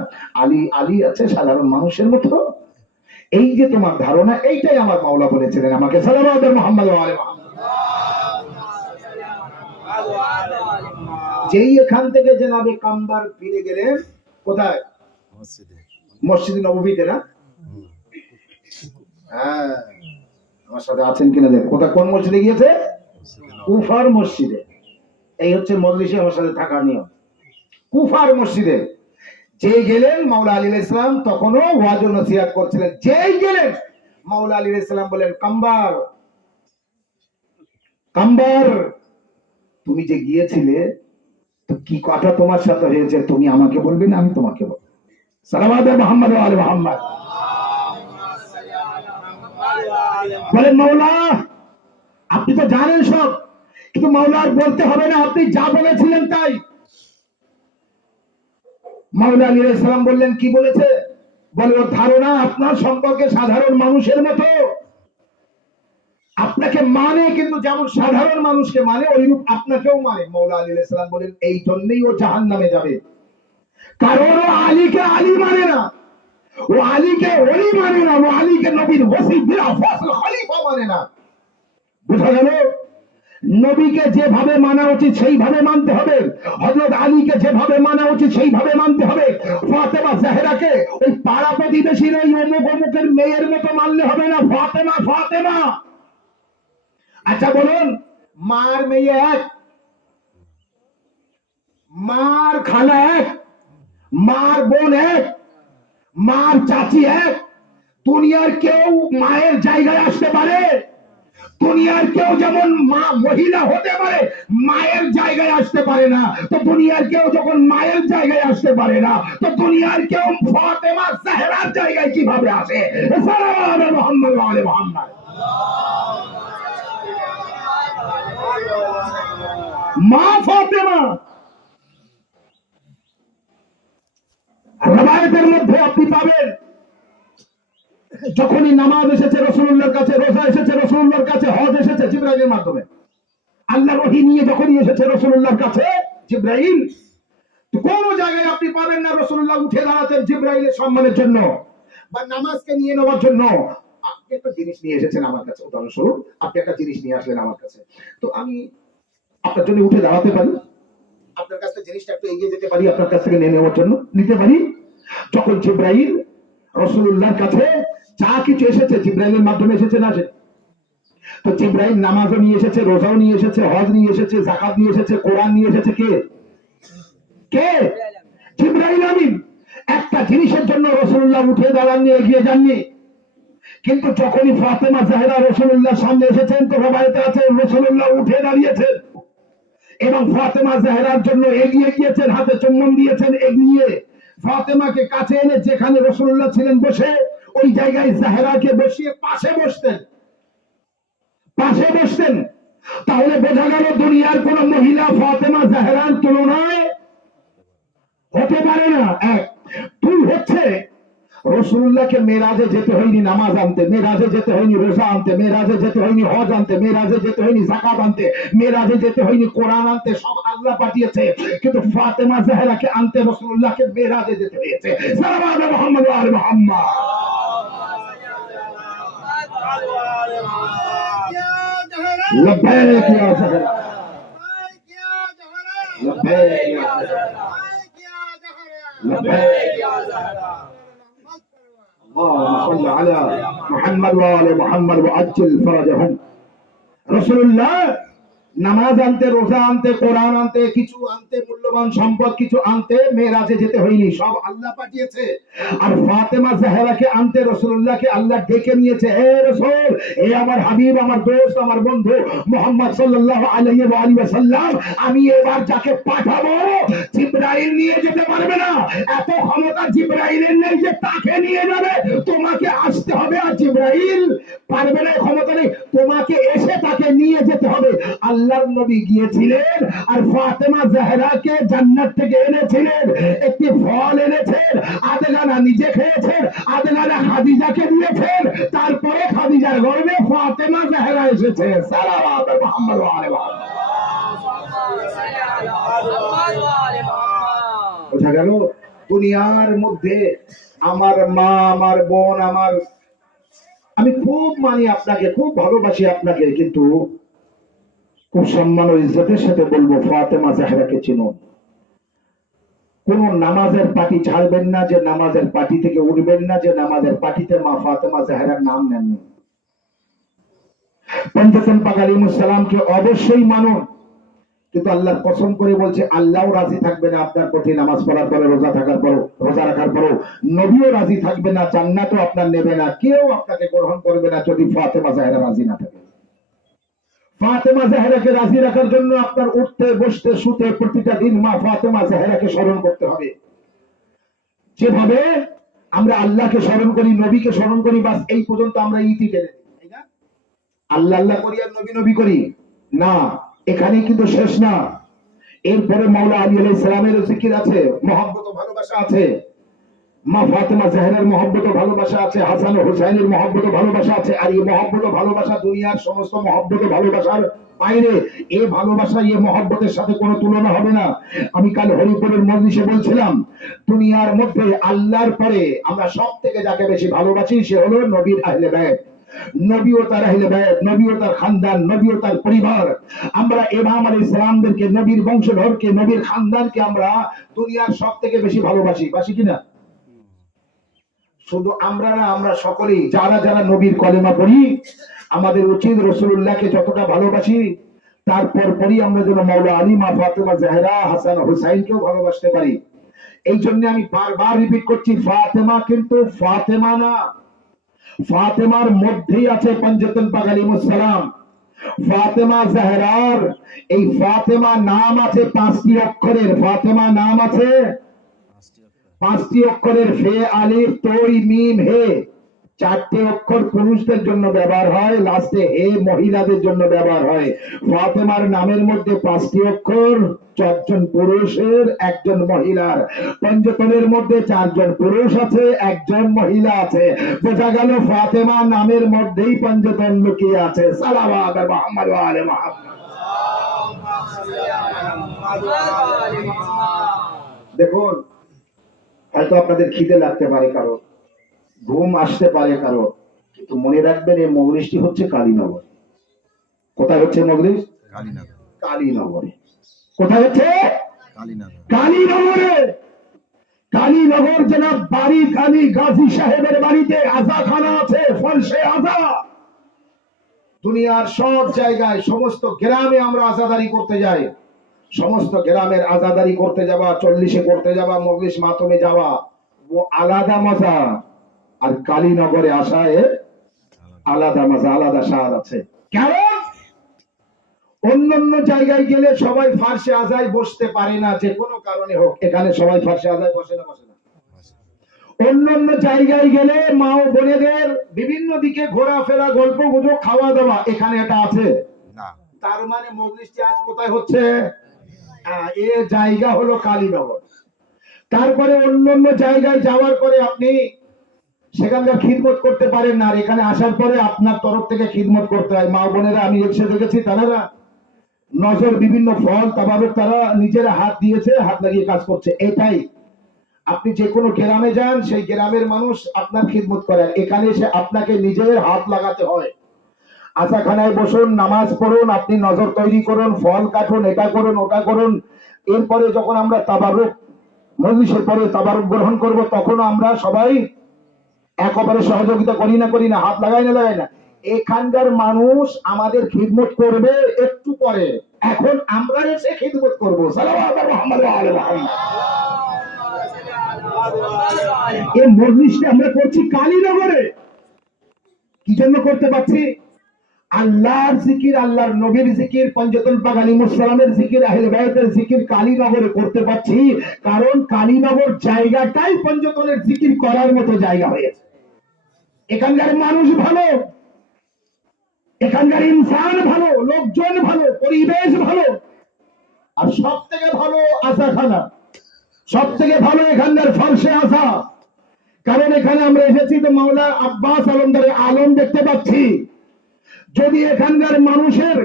আলী আলী আছে সাধারণ মানুষের মতো, এই যে তোমার ধারণা, এইটাই আমার মাওলা বলেছিলেন আমাকে। সাল্লাল্লাহু আলাইহি মুহাম্মদ ওয়া আলিহি মুহাম্মদ। যেই এখান থেকে জনাবে কাম্বার ফিরে গেলেন, কোথায়? মসজিদে নববীতে না? হ্যাঁ, আমার সাথে আছেন কিনা দেখ, কোথায় কোন মসজিদে গিয়েছে? কুফার মসজিদে। এই হচ্ছে মজলিসে আমার সাথে থাকার নিয়ম। কুফার মসজিদে যেই গেলেন মাওলা আলী ইসলাম তখনও ওয়াজ ও নসিহত করছিলেন। যেই গেলেন মাওলা আলী ইসলাম বলেন, কাম্বার কাম্বার, তুমি যে গিয়েছিলে, তো কি কথা তোমার সাথে হয়েছে তুমি আমাকে বলবে না আমি তোমাকে বলবো? সাল্লাল্লাহু আলাইহি মুহাম্মদ ওয়া আলি মুহাম্মদ। বলেন মাওলা আপনি তো জানেন সব, কিন্তু মাওলা আর বলতে হবে না, আপনি যা বলেছিলেন তাই। মাওলা আলী সালাম বললেন, কি বলেছে? বলে ওর ধারণা আপনার সম্পর্কে সাধারণ মানুষের মতো, আপনাকে মানে, কিন্তু যেমন সাধারণ মানুষকে মানে ওইরূপ আপনাকেও মানে। মাওলা আলী সালাম বলেন, এই জন্যই ও জাহান্নামে যাবে, কারণ ও আলীকে আলী মানে না, ও আলীকে ওলি মানে না, ও আলীকে নবীর ওসি বিলা ফসল খলিফা মানে না। বুঝা গেল? নবীকে যেভাবে মানা উচিত সেইভাবে মানতে হবে, হযরত আলীকে যেভাবে মানা উচিত সেইভাবে মানতে হবে। ফাতেমা জাহরাকে ওই পাড়া প্রতিবেশীর ওই অমুক অমুকের মেয়ের মতো মানলে হবে না। ফাতেমা ফাতেমা। আচ্ছা বলুন, মার মেয়ে এক, মার খালা এক, মার বোন এক, মার চাচি এক। দুনিয়ার কেউ মায়ের জায়গায় আসতে পারে, দুনিয়ার কেউ যেমন মা মহিলা হতে পারে মায়ের জায়গায় আসতে পারে না, তো দুনিয়ার কেউ যখন মায়ের জায়গায় আসতে পারে না, তো দুনিয়ার কেউ ফাতেমা জাহরার জায়গায় কিভাবে আসে? সাল্লাল্লাহু আলাইহি মুহাম্মদ ওয়া আলি মুহাম্মদ। মা ফাতেমা রবায়েতের মধ্যে আপনি পাবেন, যখনই নামাজ এসেছে রাসূলুল্লাহর কাছে, রোজা এসেছে রাসূলুল্লাহর কাছে, হজ এসেছে জিবরাইলের মাধ্যমে, আল্লাহর ওহী নিয়ে যখনই এসেছে রাসূলুল্লাহর কাছে জিবরাইল, তো কোন জায়গায় আপনি পাবেন না রাসূলুল্লাহ উঠে দাঁড়াতেন জিবরাইলের সম্মানের জন্য বা নামাজকে নিয়ে নেওয়ার জন্য। আপনি একটা জিনিস নিয়ে এসেছেন আমার কাছে, উদাহরণস্বরূপ আপনি একটা জিনিস নিয়ে আসলেন আমার কাছে, তো আমি আপনার জন্য উঠে দাঁড়াতে পারি, আপনার কাছ থেকে জিনিসটা একটু এগিয়ে যেতে পারি, আপনার কাছ থেকে নিয়ে নেওয়ার জন্য নিতে পারি। যখন জিবরাইল রাসূলুল্লাহর কাছে যা কিছু এসেছে জিবরাইলের মাধ্যমে এসেছে না, তো জিবরাইল নামাজও নিয়ে এসেছে, রোজাও নিয়ে এসেছে, হজ নিয়ে এসেছে, যাকাত নিয়ে এসেছে, কোরআন নিয়ে এসেছে। কে কে? জিবরাইল আমিন। একটা জিনিসের জন্য রাসূলুল্লাহ উঠে দাঁড়াননি, এগিয়ে যাননি, কিন্তু যখনই ফাতেমা জাহরা রাসূলুল্লাহর সামনে এসেছেন, তো রবায়েতে আছে রাসূলুল্লাহ উঠে দাঁড়িয়েছেন এবং ফাতেমা জাহরার জন্য এগিয়ে গিয়েছেন, হাতে চুম্বন দিয়েছেন, এগিয়ে ফাতেমাকে কাছে এনে যেখানে রাসূলুল্লাহ ছিলেন বসে, ওই জায়গায় জাহরাকে বসিয়ে পাশে বসতেন, পাশে বসতেন। তাহলে বোঝা গেল দুনিয়ার কোন মহিলা ফাতেমা জাহরার তুলনায় হতে পারে না। এক। দুই হচ্ছে রাসূলুল্লাহকে মেরাজে যেতে হয়নি নামাজ আনতে, মেরাজে যেতে হয়নি রোজা আনতে, মেরাজে যেতে হয়নি হজ আনতে, মেরাজে যেতে হয়নি যাকাত আনতে, মেরাজে যেতে হয়নি কোরআন আনতে, সব আল্লাহ পাঠিয়েছে, কিন্তু ফাতেমা জাহরাকে আনতে রাসূলুল্লাহকে মেরাজে যেতে হয়েছে। সাল্লাল্লাহু আলাইহি মুহাম্মদ ওয়া আলি মুহাম্মদ। لبيك يا زهرة، لبيك يا زهرة، لبيك يا زهرة، اللهم صل على محمد وآل محمد وعجل فرجهم। رسول الله নামাজ আনতে, রোজা আনতে, কোরআন আনতে, কিছু আনতে, মূল্যবান সম্পদ কিছু আনতে মেরাজে যেতে হয়নি, সব আল্লাহ পাঠিয়েছে। আর ফাতেমা জাহরাকে আনতে রাসূলুল্লাহকে আল্লাহ ডেকে নিয়েছে, হে রাসূল, হে আমার হাবিব, আমার দোস্ত, আমার বন্ধু মুহাম্মদ সাল্লাল্লাহু আলাইহি ওয়া আলিহি ওয়াসাল্লাম, আমি এবার যাকে পাঠাবো জিবরাইল নিয়ে যেতে পারবে না, এত ক্ষমতা জিবরাইলের নেই যে তাকে নিয়ে যাবে, তোমাকে আসতে হবে। আর জিবরাইল পারবে না, ক্ষমতা নেই, তোমাকে এসে তাকে নিয়ে যেতে হবে। আল্লাহর নবী গিয়েছিলেন আর ফাতেমা জাহরাকে জান্নাত থেকে এনেছিলেন, একটি ফল এনেছেন, আধখানা নিজে খেয়েছেন, আধখানা খাদিজাকে দিয়েছেন, তারপরে খাদিজার গর্ভে ফাতেমা জাহরা এসেছে। সাল্লাল্লাহু আলাইহি মুহাম্মদ ওয়া আলি মুহাম্মদ। বোঝা গেল দুনিয়ার মধ্যে আমার মা, আমার বোন, আমার, আমি খুব মানি আপনাকে, খুব ভালোবাসি আপনাকে, কিন্তু খুব সম্মান ও ইজ্জতের সাথে বলবো ফাতেমা জাহরাকে চিনুন। কোন নামাজের পার্টি ছাড়বেন না, যে নামাজের পার্টি থেকে উঠবেন না, যে নামাজের পার্টিতে মা ফাতেমা জাহরার নাম নেননি। পঞ্চতন পাক আলাইহিস সালামকে অবশ্যই মানুন, কিন্তু আল্লাহর কসম করে বলছে আল্লাহও রাজি থাকবে না আপনার প্রতি নামাজ পড়ার পরে, রোজা থাকার পরও, রোজা রাখার পরও, নবীও রাজি থাকবে না, জান্নাতও আপনার নেবে না, কেউ আপনাকে গ্রহণ করবে না যদি ফাতেমা জাহরা রাজি না থাকে। ফাতেমা জাহরাকে রাজি রাখার জন্য আপনার উঠতে, বসতে, শুতে প্রতিটা দিন মা ফাতেমা জাহরাকে স্মরণ করতে হবে। যেভাবে আমরা আল্লাহকে স্মরণ করি, নবীকে স্মরণ করি, বাস এই পর্যন্ত আমরা ইতি টেনে দিই, তাই না? আল্লাহ আল্লাহ করি আর নবী নবী করি না, এখানেই কিন্তু শেষ না। এরপরে মাওলা আলী আলাইহিস সালামের জিকির আছে, মহব্বত ও ভালোবাসা আছে, মা ফাতেমা জাহরার মহব্বত ও ভালোবাসা আছে, হাসান ও হুসাইনের মহব্বত ও ভালোবাসা আছে। আর এই মহব্বত ও ভালোবাসা দুনিয়ার সমস্ত মহব্বত ও ভালোবাসার বাইরে, এই ভালোবাসা, এই মহব্বতের সাথে কোনো তুলনা হবে না। আমি কাল হরিপুরের মজলিসে বলছিলাম, দুনিয়ার মধ্যে আল্লাহর পরে আমরা সব থেকে যাকে বেশি ভালোবাসি সে হলো নবীর আহলে বাইত, নবী ও তার আহলে বাইত, নবী ও তার খানদান, নবী ও তার পরিবার। আমরা ইমাম আলাইহিস সালামদেরকে, নবীর বংশধরকে, নবীর খানদানকে আমরা দুনিয়ার সব থেকে বেশি ভালোবাসি, বাসি কিনা? শুধু আমরা না, আমরা সকলেই যারা যারা নবীর কলেমা পড়ি, আমাদের উচিত রাসূলুল্লাহকে যতটা ভালোবাসি তারপর পরই আমরা যেন মাওলা আলী, মা ফাতেমা জাহরা, হাসান হুসাইনকেও ভালোবাসতে পারি। এই জন্য আমি বারবার রিপিট করছি, ফাতেমা কিন্তু ফাতেমা না, ফাতেমার মধ্যেই আছে পঞ্চতন পাক আলাইহিস সালাম। ফাতেমা জাহরার এই ফাতেমা নাম আছে 5টি অক্ষরের। ফাতেমা নাম আছে 5টি অক্ষরের, ফে আলিফ তৈ মিম হে। 4টে অক্ষর পুরুষদের জন্য ব্যবহার হয়, লাস্টে হে মহিলাদের জন্য ব্যবহার হয়। ফাতেমার নামের মধ্যে 5টি অক্ষর, 4 জন পুরুষের 1 জন মহিলার। পঞ্চতনের মধ্যে 4 জন পুরুষ আছে, 1 জন মহিলা আছে। বোঝা গেল ফাতেমা নামের মধ্যেই পঞ্চতন লুকিয়ে আছে। সালাওয়াত মুহাম্মদ ওয়া আলে মুহাম্মদ। দেখুন, হয়তো আপনাদের খিদে লাগতে পারে, কারো ঘুম আসতে পারে কারো, কিন্তু মনে রাখবেন এই মজলিসটি হচ্ছে কালীনগর। কোথায় হচ্ছে মজলিস? কালীনগর। কালীনগরে। কোথায় হচ্ছে? কালীনগর। কালীনগরে। কালীনগর জনাব বাড়ি কালী গাজী সাহেবের বাড়িতে আজাখানা আছে, ফলসে আজা। দুনিয়ার সব জায়গায় সমস্ত গ্রামে আমরা আজাদারি করতে যাই, সমস্ত গ্রামের আজাদারি করতে যাওয়া, 40-এ করতে যাওয়া, মজলিস মাতমে যাওয়া, ও আলাদা মজা। আর কালীনগরে আসায় আলাদা মজা, আলাদা স্বাদ আছে। কারণ অন্যান্য জায়গায় গেলে সবাই ফার্সে আজায় বসতে পারে না, যে কোনো কারণে হোক। এখানে সবাই ফার্সে আজায় বসে না, বসে না। অন্যান্য জায়গায় গেলে মা ও বোনেদের বিভিন্ন দিকে ঘোরাফেরা, গল্প গুজব, খাওয়া দাওয়া, এখানে এটা আছে না। তার মানে মজলিসটি আজ কোথায় হচ্ছে? এ জায়গা হলো কালীনগর। তারপরে অন্যান্য জায়গায় যাওয়ার পরে আপনি সেখানকার খিদমত করতে পারেন না, আর এখানে আসার পরে আপনার তরফ থেকে খিদমত করতে হয়। মা বোনেরা আমি এসে দেখেছি, তারা নজর বিভিন্ন ফল তাবারক তারা নিজেরা হাত দিয়েছে, হাত লাগিয়ে কাজ করছে। এটাই আপনি যে কোনো গ্রামে যান, সেই গ্রামের মানুষ আপনার খিদমত করেন। এখানে এসে আপনাকে নিজের হাত লাগাতে হয়। আশাখানায় বসুন, নামাজ পড়ুন, আপনি নজর তৈরি করুন, ফল কাটুন, এটা করুন, ওটা করুন। এরপরে যখন আমরা তাবারুক মজলিসের পরে তাবারুক গ্রহণ করব, তখন আমরা সবাই একেবারে সহযোগিতা করি না, করি না, হাত লাগাই না, লাগাই না। এখানকার মানুষ আমাদের খিদমত করবে একটু পরে, এখন আমরা এসে খিদমত করবো। সাল্লাল্লাহু মুহাম্মদ ওয়া আলে মুহাম্মদ। এই মজলিসটা আমরা করছি কালীনগরে। কি জন্য করতে পারছি? আল্লাহর জিকির, আল্লাহর নবীর জিকির, পঞ্চতন পাক আলাইহিস সালামের জিকির, আহলে বাইতের জিকির কালীনগরে করতে পারছি, কারণ কালীনগর জায়গাটাই পঞ্চতনের জিকির করার মতো জায়গা হয়েছে। এখানকার মানুষ ভালো, এখানকার ইনসান ভালো, লোকজন ভালো, পরিবেশ ভালো, আর সব থেকে ভালো আশাখানা, সব থেকে ভালো এখানকার ফরসে আশা। কারণ এখানে আমরা এসেছি তো মাওলা আব্বাস আলমদারের আলম দেখতে পাচ্ছি। যদি এখানকার মানুষের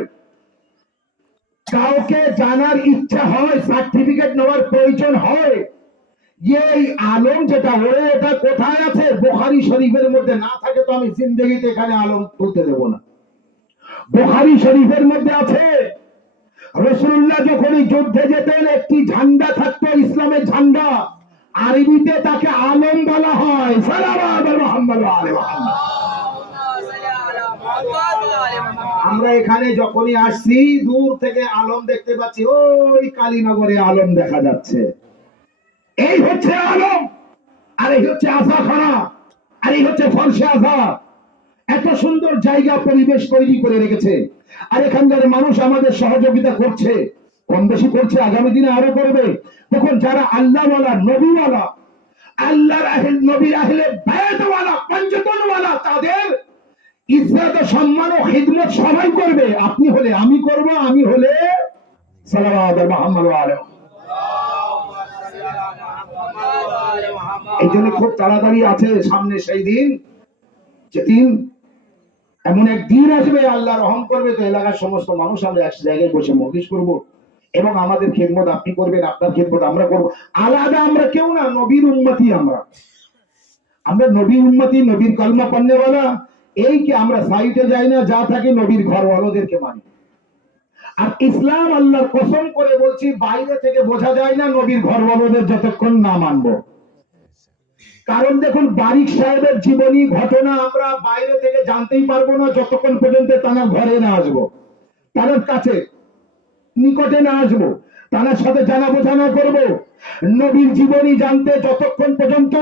কাউকে জানার ইচ্ছা হয়, সার্টিফিকেট নেওয়ার প্রয়োজন হয়, এই আলম যেটা হয়ে এটা কোথায় আছে, বুখারী শরীফের মধ্যে না থাকে তো আমি জিন্দেগিতে এখানে আলম তুলতে দেব না। বুখারী শরীফের মধ্যে আছে, রাসূলুল্লাহ যখন যুদ্ধে যেতেন একটি ঝান্ডা থাকতো, ইসলামের ঝান্ডা, আরবিতে তাকে আলম বলা হয়। সাল্লাল্লাহু মুহাম্মদ ওয়া আলে মুহাম্মদ। আমরা এখানে যখনই আসছি দূর থেকে আলম দেখতে পাচ্ছি, ওই কালীনগরে আলম দেখা যাচ্ছে। এই হচ্ছে আলম, আর এই হচ্ছে আশাখানা, আর এই হচ্ছে ফরসে আশা। এত সুন্দর জায়গা পরিবেশ তৈরি করে রেখেছে, আর এখানকার মানুষ আমাদের সহযোগিতা করছে, কম বেশি করছে, আগামী দিনে আরো করবে। দেখুন, যারা আল্লাহওয়ালা, নবীওয়ালা, আল্লাহর আহলে, নবী আহলে বায়াতওয়ালা, পঞ্চতনওয়ালা, তাদের ইজ্জত, সম্মান ও খিদমত সবাই করবে। আপনি হলে আমি করব, আমি হলে সাল্লাল্লাহু মুহাম্মদ ওয়া আলে। এই জন্য খুব তাড়াতাড়ি আছে সামনে সেই দিন, যেদিন এমন এক দিন আসবে, আল্লাহ রহম করবে, তো এলাকার সমস্ত মানুষ আমরা এক জায়গায় বসে মজলিস করব, এবং আমাদের খিদমত আপনি করবেন, আপনার খিদমত আমরা করব। আলাদা আমরা কেউ না, নবীর উম্মতি আমরা, আমরা নবীর উম্মতি, নবীর কলমা পড়নেওয়ালা। এই কি আমরা সাইটে যাই না, যা থাকে নবীর ঘরওয়ালাদেরকে মানি। আর ইসলাম আল্লাহর কসম করে বলছি, বাইরে থেকে বোঝা যায় না নবীর ঘরওয়ালাদের যতক্ষণ না মানবো। কারণ দেখুন, বারিক সাহেবের জীবনী ঘটনা আমরা বাইরে থেকে জানতেই পারবো না যতক্ষণ পর্যন্ত তার ঘরে না আসবো, তার কাছে নিকটে না আসবো। তার সাথে জানা বোঝানো করব। নবীর জীবনী জানতে যতক্ষণ পর্যন্ত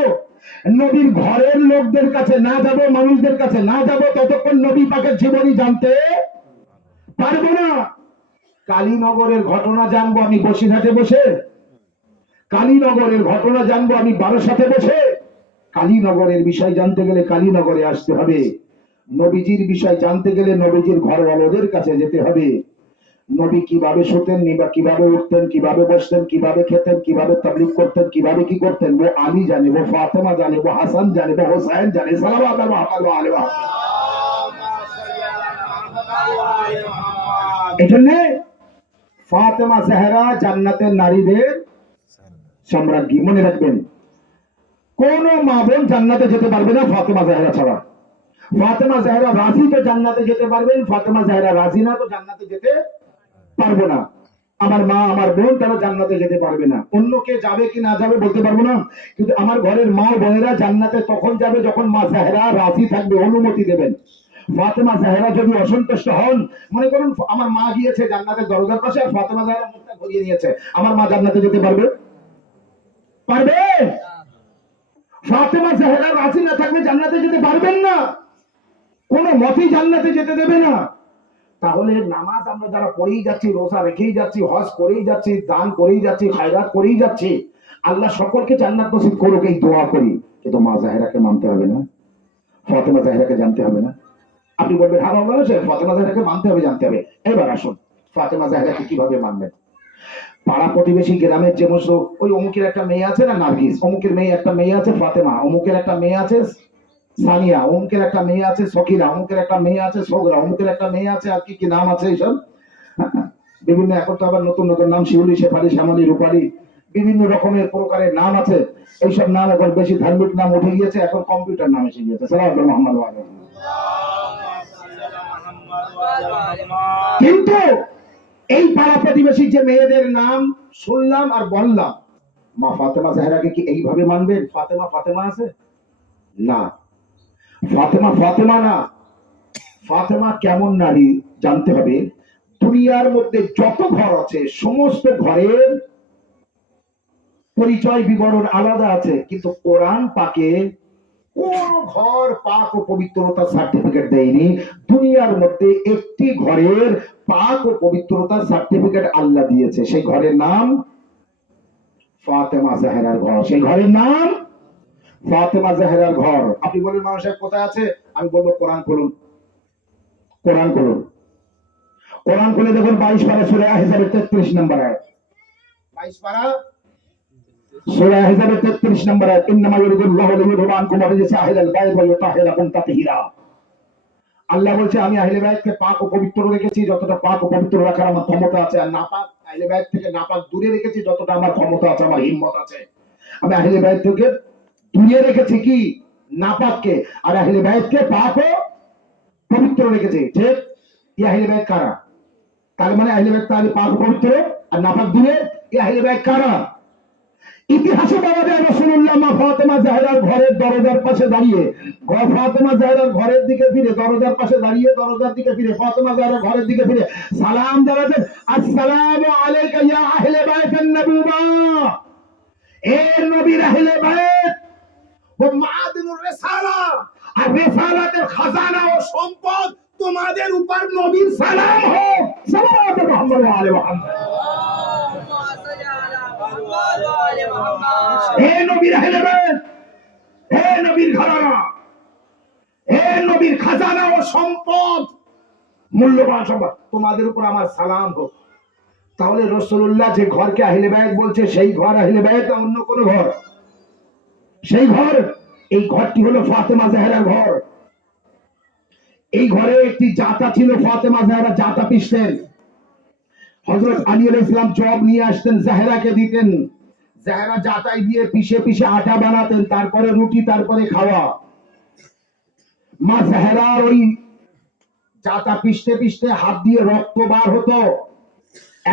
নবীর ঘরের লোকদের কাছে না যাব, মানুষদের কাছে না যাব, ততক্ষণ নবী পাকের জীবনী জানতে পারবো না। কালীনগরের ঘটনা জানবো আমি বসিরহাটে বসে, কালীনগরের ঘটনা জানবো আমি বারাসাতে বসে। কালীনগরের বিষয় জানতে গেলে কালীনগরে আসতে হবে। নবীজির বিষয় জানতে গেলে নবীজির ঘরওয়ালাদের কাছে যেতে হবে। নবী কিভাবে শুতেন, বা কিভাবে উঠতেন, কিভাবে বসতেন, কিভাবে খেতেন, কিভাবে তাবলীগ করতেন, কিভাবে কি করতেন, ও আলী জানে, ও ফাতেমা জানে, ও হাসান জানে, ও হোসেন জানে। সাল্লাল্লাহু আলাইহি ওয়া সাল্লাম। এজন্য ফাতেমা জাহরা জান্নাতের নারীদের সম্রাজ্ঞী। মনে রাখবেন, কোন মা বোন জান্নাতে যেতে পারবে না ফাতেমা জাহরা ছাড়া। ফাতেমা জাহরা রাজি তো জান্নাতে যেতে পারবেন, ফাতেমা জাহরা রাজি না তো জান্নাতে যেতে পারবো না। আমার মা আমার বোন তারা জান্নাতে যেতে পারবে না। অন্য কে যাবে কি না যাবে বলতে পারবো না, কিন্তু আমার ঘরের মা বোনেরা জান্নাতে তখন যাবে যখন মা জাহরা রাজি থাকবে, অনুমতি দেবেন। ফাতেমা জাহরা যদি অসন্তুষ্ট হন, মনে করুন আমার মা গিয়েছে জান্নাতের দরজার পাশে আর ফাতেমা জাহরা মুখটা ঘুরিয়ে নিয়েছে, আমার মা জান্নাতে যেতে পারবে? পারবে? ফাতেমা জাহরা রাজি না থাকলে জান্নাতে যেতে পারবেন না, কোনো মতেই জান্নাতে যেতে দেবে না। তাহলে নামাজ আমরা যারা পড়েই যাচ্ছি, রোজা রেখেই যাচ্ছি, হজ করেই যাচ্ছি, দান করেই যাচ্ছি, খায়রাত করেই যাচ্ছি, আল্লাহ সকলকে জান্নাত নসিব করুক এই দোয়া করি। কিন্তু মা জাহেরাকে মানতে হবে না, ফাতেমা জাহেরাকে জানতে হবে না? আপনি বলবেন হ্যাঁ বাবা, ফাতেমা জাহেরাকে মানতে হবে, জানতে হবে। এবার আসুন, ফাতেমা জাহেরাকে কিভাবে মানবেন? পাড়া প্রতিবেশী গ্রামের যে সমস্ত, ওই অমুকের একটা মেয়ে আছে না নার্গিস, অমুকের মেয়ে একটা মেয়ে আছে ফাতেমা, অমুকের একটা মেয়ে আছে সানিয়া, অমুকের একটা মেয়ে আছে সকিরা, অমুকের একটা মেয়ে আছে সোগরা, অমুকের একটা মেয়ে আছে, আর কি কি নাম আছে এইসব বিভিন্ন, এখন তো আবার নতুন নতুন নাম, শিউলি, শেফালি, শ্যামলি, রূপালী, বিভিন্ন রকমের প্রকারের নাম আছে। এইসব নাম এখন বেশি ধার্মিক নাম উঠে গিয়েছে, এখন কম্পিউটার নাম এসে গিয়েছে। সাল্লাল্লাহু আলাইহি ওয়া সাল্লাম। কিন্তু এই পাড়া প্রতিবেশীর যে মেয়েদের নাম শুনলাম আর বললাম, মা ফাতেমা জাহরাকে কি এইভাবে মানবেন? ফাতেমা ফাতেমা আছে না, ফাতেমা ফাতেমা না। ফাতেমা কেমন নারী জানতে হবে। দুনিয়ার মধ্যে যত ঘর আছে সমস্ত ঘরের পরিচয় বিবরণ আলাদা আছে, কিন্তু কোরআন পাকে কোন ঘর পাক ও পবিত্রতার সার্টিফিকেট দেয়নি। দুনিয়ার মধ্যে একটি ঘরের পাক ও পবিত্রতার সার্টিফিকেট আল্লাহ দিয়েছে, সেই ঘরের নাম ফাতেমা জাহরার ঘর। সেই ঘরের নাম ফাতেমা জাহরার ঘর। আপনি বলেন মানুষ কোথায় আছে? আমি বলবো কোরআন খুলুন, কোরআন খুলুন, কোরআন খুলে দেখুন 22 পারা সূরা আহজাবের 33 নম্বর আয়াত। 22 পারা সূরা আহজাবের 33 নম্বর আয়াত। ইন্নামা ইউরিদুল্লাহু লিইয়ুযহিবা আনকুম আর-রিজসা আহলাল বাইত ওয়া ইউতাহহিরাকুম তাতহীরা। আল্লাহ বলছে আমি আহলে বাইতকে পাক ও পবিত্র রেখেছি যতটা পাক ও পবিত্র রাখার আমার ক্ষমতা আছে, আর নাপাক আহলে বাইত থেকে নাপাক দূরে রেখেছি যতটা আমার ক্ষমতা আছে, আমার হিম্মত আছে। আমি আহলে বাইত থেকে দূরে রেখেছি কি? নাপাককে, আর আহলে বাইতকে পাক ও পবিত্র রেখেছি। ঠিক? এই আহলে বাইত কারা? তার মানে আহলে বাইত তাহলে পাক পবিত্র আর নাপাক দূরে। এই আহলে বাইত কারা? ইতিহাসে পাওয়া যায় রাসূলুল্লাহ মা ফাতেমা জাহরার ঘরের দরজার পাশে দাঁড়িয়ে, ফাতেমা জাহরার ঘরের দিকে ফিরে, দরজার পাশে দাঁড়িয়ে দরজার দিকে ফিরে, ফাতেমা জাহরার ঘরের দিকে ফিরে সালাম জানাতেন, আসসালামু আলাইকা ইয়া আহলে বাইতিন নবুওয়া। এ নবীর আহলে বাইত ও মাআদিনুর রিসালা, আর রিসালাতের খাজানা ও সম্পদ তোমাদের উপর নবীর সালাম হোক। সাল্লাল্লাহু আলাইহি ওয়া সাল্লাম। হে নবীর আহলে বাইত, হে নবীর ঘরানা, হে নবীর খাজানা ও সম্পদ, মূল্যবান সম্পদ, তোমাদের উপর আমার সালাম হোক। তাহলে রাসূলুল্লাহ যে ঘরকে আহলে বাইত বলছে, সেই ঘর আহলে বাইত না অন্য কোন ঘর? সেই ঘর, এই ঘরটি হলো ফাতেমা জাহরার ঘর। এই ঘরে একটি জাতা ছিল, ফাতেমা জাহরা জাতা পিষতেন। হযরত আলী আলাইহিস সালাম জব নিয়ে আসতেন, জাহরাকে দিতেন। জাহরা জাতাই দিয়ে পিষে পিষে আটা বানাতেন, তারপরে রুটি, তারপরে খাওয়া। মা জাহরার ওই জাতা পিষতে পিষতে হাত দিয়ে রক্ত বার হতো,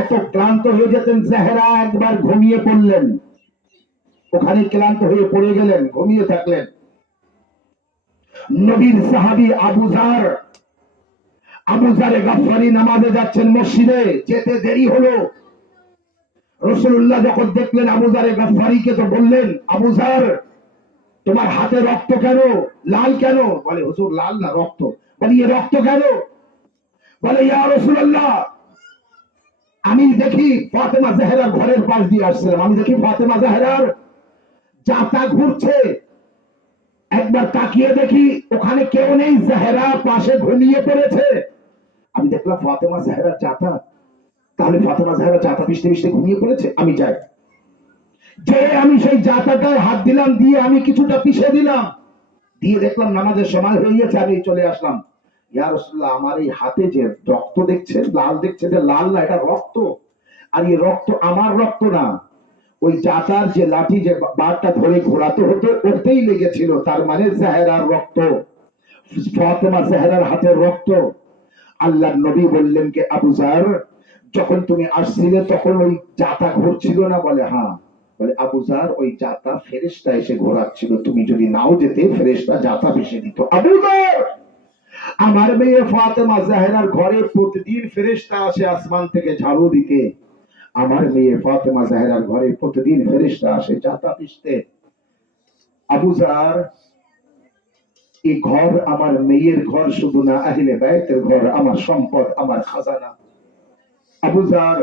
এত ক্লান্ত হয়ে যেতেন জাহরা, একবার ঘুমিয়ে পড়লেন। ওখানে ক্লান্ত হয়ে পড়ে গেলেন, ঘুমিয়ে থাকলেন। নবীর সাহাবী আবু যার গাফফারি নামাজে যাচ্ছেন মসজিদে, যেতে দেরি হলো। রাসূলুল্লাহ যখন দেখলেন আবু যার গফফারিকে, তো বললেন, আবু যার, তোমার হাতে রক্ত কেন, লাল কেন? বলে, হুজুর লাল না, রক্ত। বলে, এ রক্ত কেন? বলে, ইয়া রাসূলুল্লাহ, আমি দেখি ফাতেমা জাহরা ঘরের পাশ দিয়ে আসছিলাম, আমি দেখি ফাতেমা জাহরার জাতা ঘুরছে, একবার তাকিয়ে দেখি ওখানে কেউ নেই, জাহরা পাশে ঘুমিয়ে পড়েছে। আমি দেখলাম ফাতেমা জাহরার জাতা, তাহলে ফাতেমা জাহরা জাতা পিষতে পিষতে ঘুমিয়ে পড়েছে। আমি যাই, যে আমি সেই জাতাটায় হাত দিলাম, দিয়ে আমি কিছুটা পিষে দিলাম, দিয়ে দেখলাম নামাজের সময় হয়ে গেছে, আমি চলে আসলাম। ইয়া রাসূলুল্লাহ, আমার এই হাতে যে রক্ত দেখছেন, লাল দেখছেন, যে লাল না, এটা রক্ত। আর এই রক্ত আমার রক্ত না, ওই জাতার যে লাঠি, যে বারটা ধরে ঘোরাতে হতো, ওতেই লেগেছিল, তার মানে জাহরার রক্ত, ফাতেমা জাহরার হাতের রক্ত। আল্লাহর নবী বললেন কে, আবু যার, যখন তুমি আসছিলে তখন ওই জাতা ঘুরছিল না? বলে, হ্যাঁ। বলে, আবু যার, ওই জাতা ফেরেশতা এসে ঘোরাচ্ছিল, তুমি যদি নাও যেতে ফেরেশতা জাতা ভেসে দিত। আবু যার, আমার মেয়ে ফাতেমা জাহরার ঘরে প্রতিদিন ফেরেশতা আসে আসমান থেকে ঝাড়ু দিতে, আমার মেয়ে ফাতেমা জাহরার ঘরে প্রতিদিন ফেরেশতা আসে জাতা পিষতে। আবু যার, এই ঘর আমার মেয়ের ঘর শুধু না, আহলে বাইতের ঘর, আমার সম্পদ, আমার খাজানা। আবু যার,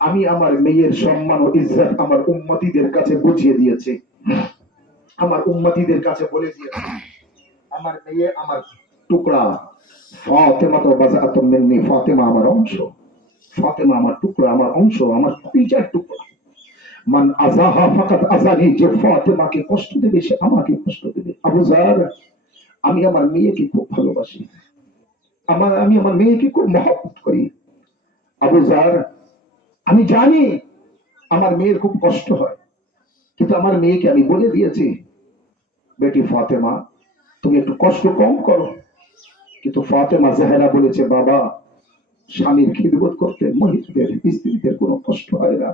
আমি আমার মেয়ের সম্মান ও ইজ্জত আমার উম্মতীদের কাছে বুঝিয়ে দিয়েছি, আমার উম্মতীদের কাছে বলে দিয়েছি, আমার মেয়ে আমার টুকরা, ফাতেমা তো বাযাতুম মিন্নি, ফাতেমা আমার অংশ, ফাতেমা আমার টুকরা, আমার অংশ, আমার কলিজার টুকরা। মান আযাহা ফাকাত আযানি, যে ফাতেমাকে কষ্ট দেবে সে আমাকে কষ্ট দেবে। আবু যার, আমি আমার মেয়েকে খুব ভালোবাসি, আমি আমার মেয়েকে খুব মহব্বত করি। আবু যার, আমি জানি আমার মেয়ের খুব কষ্ট হয়, কিন্তু আমার মেয়েকে আমি বলে দিয়েছি, বেটি ফাতেমা, তুমি একটু কষ্ট কম করো। কিন্তু ফাতেমা জাহরা বলেছে, বাবা, স্বামীর খিদমত করতে মহিলাদের, স্ত্রীদের কোনো কষ্ট হয় না,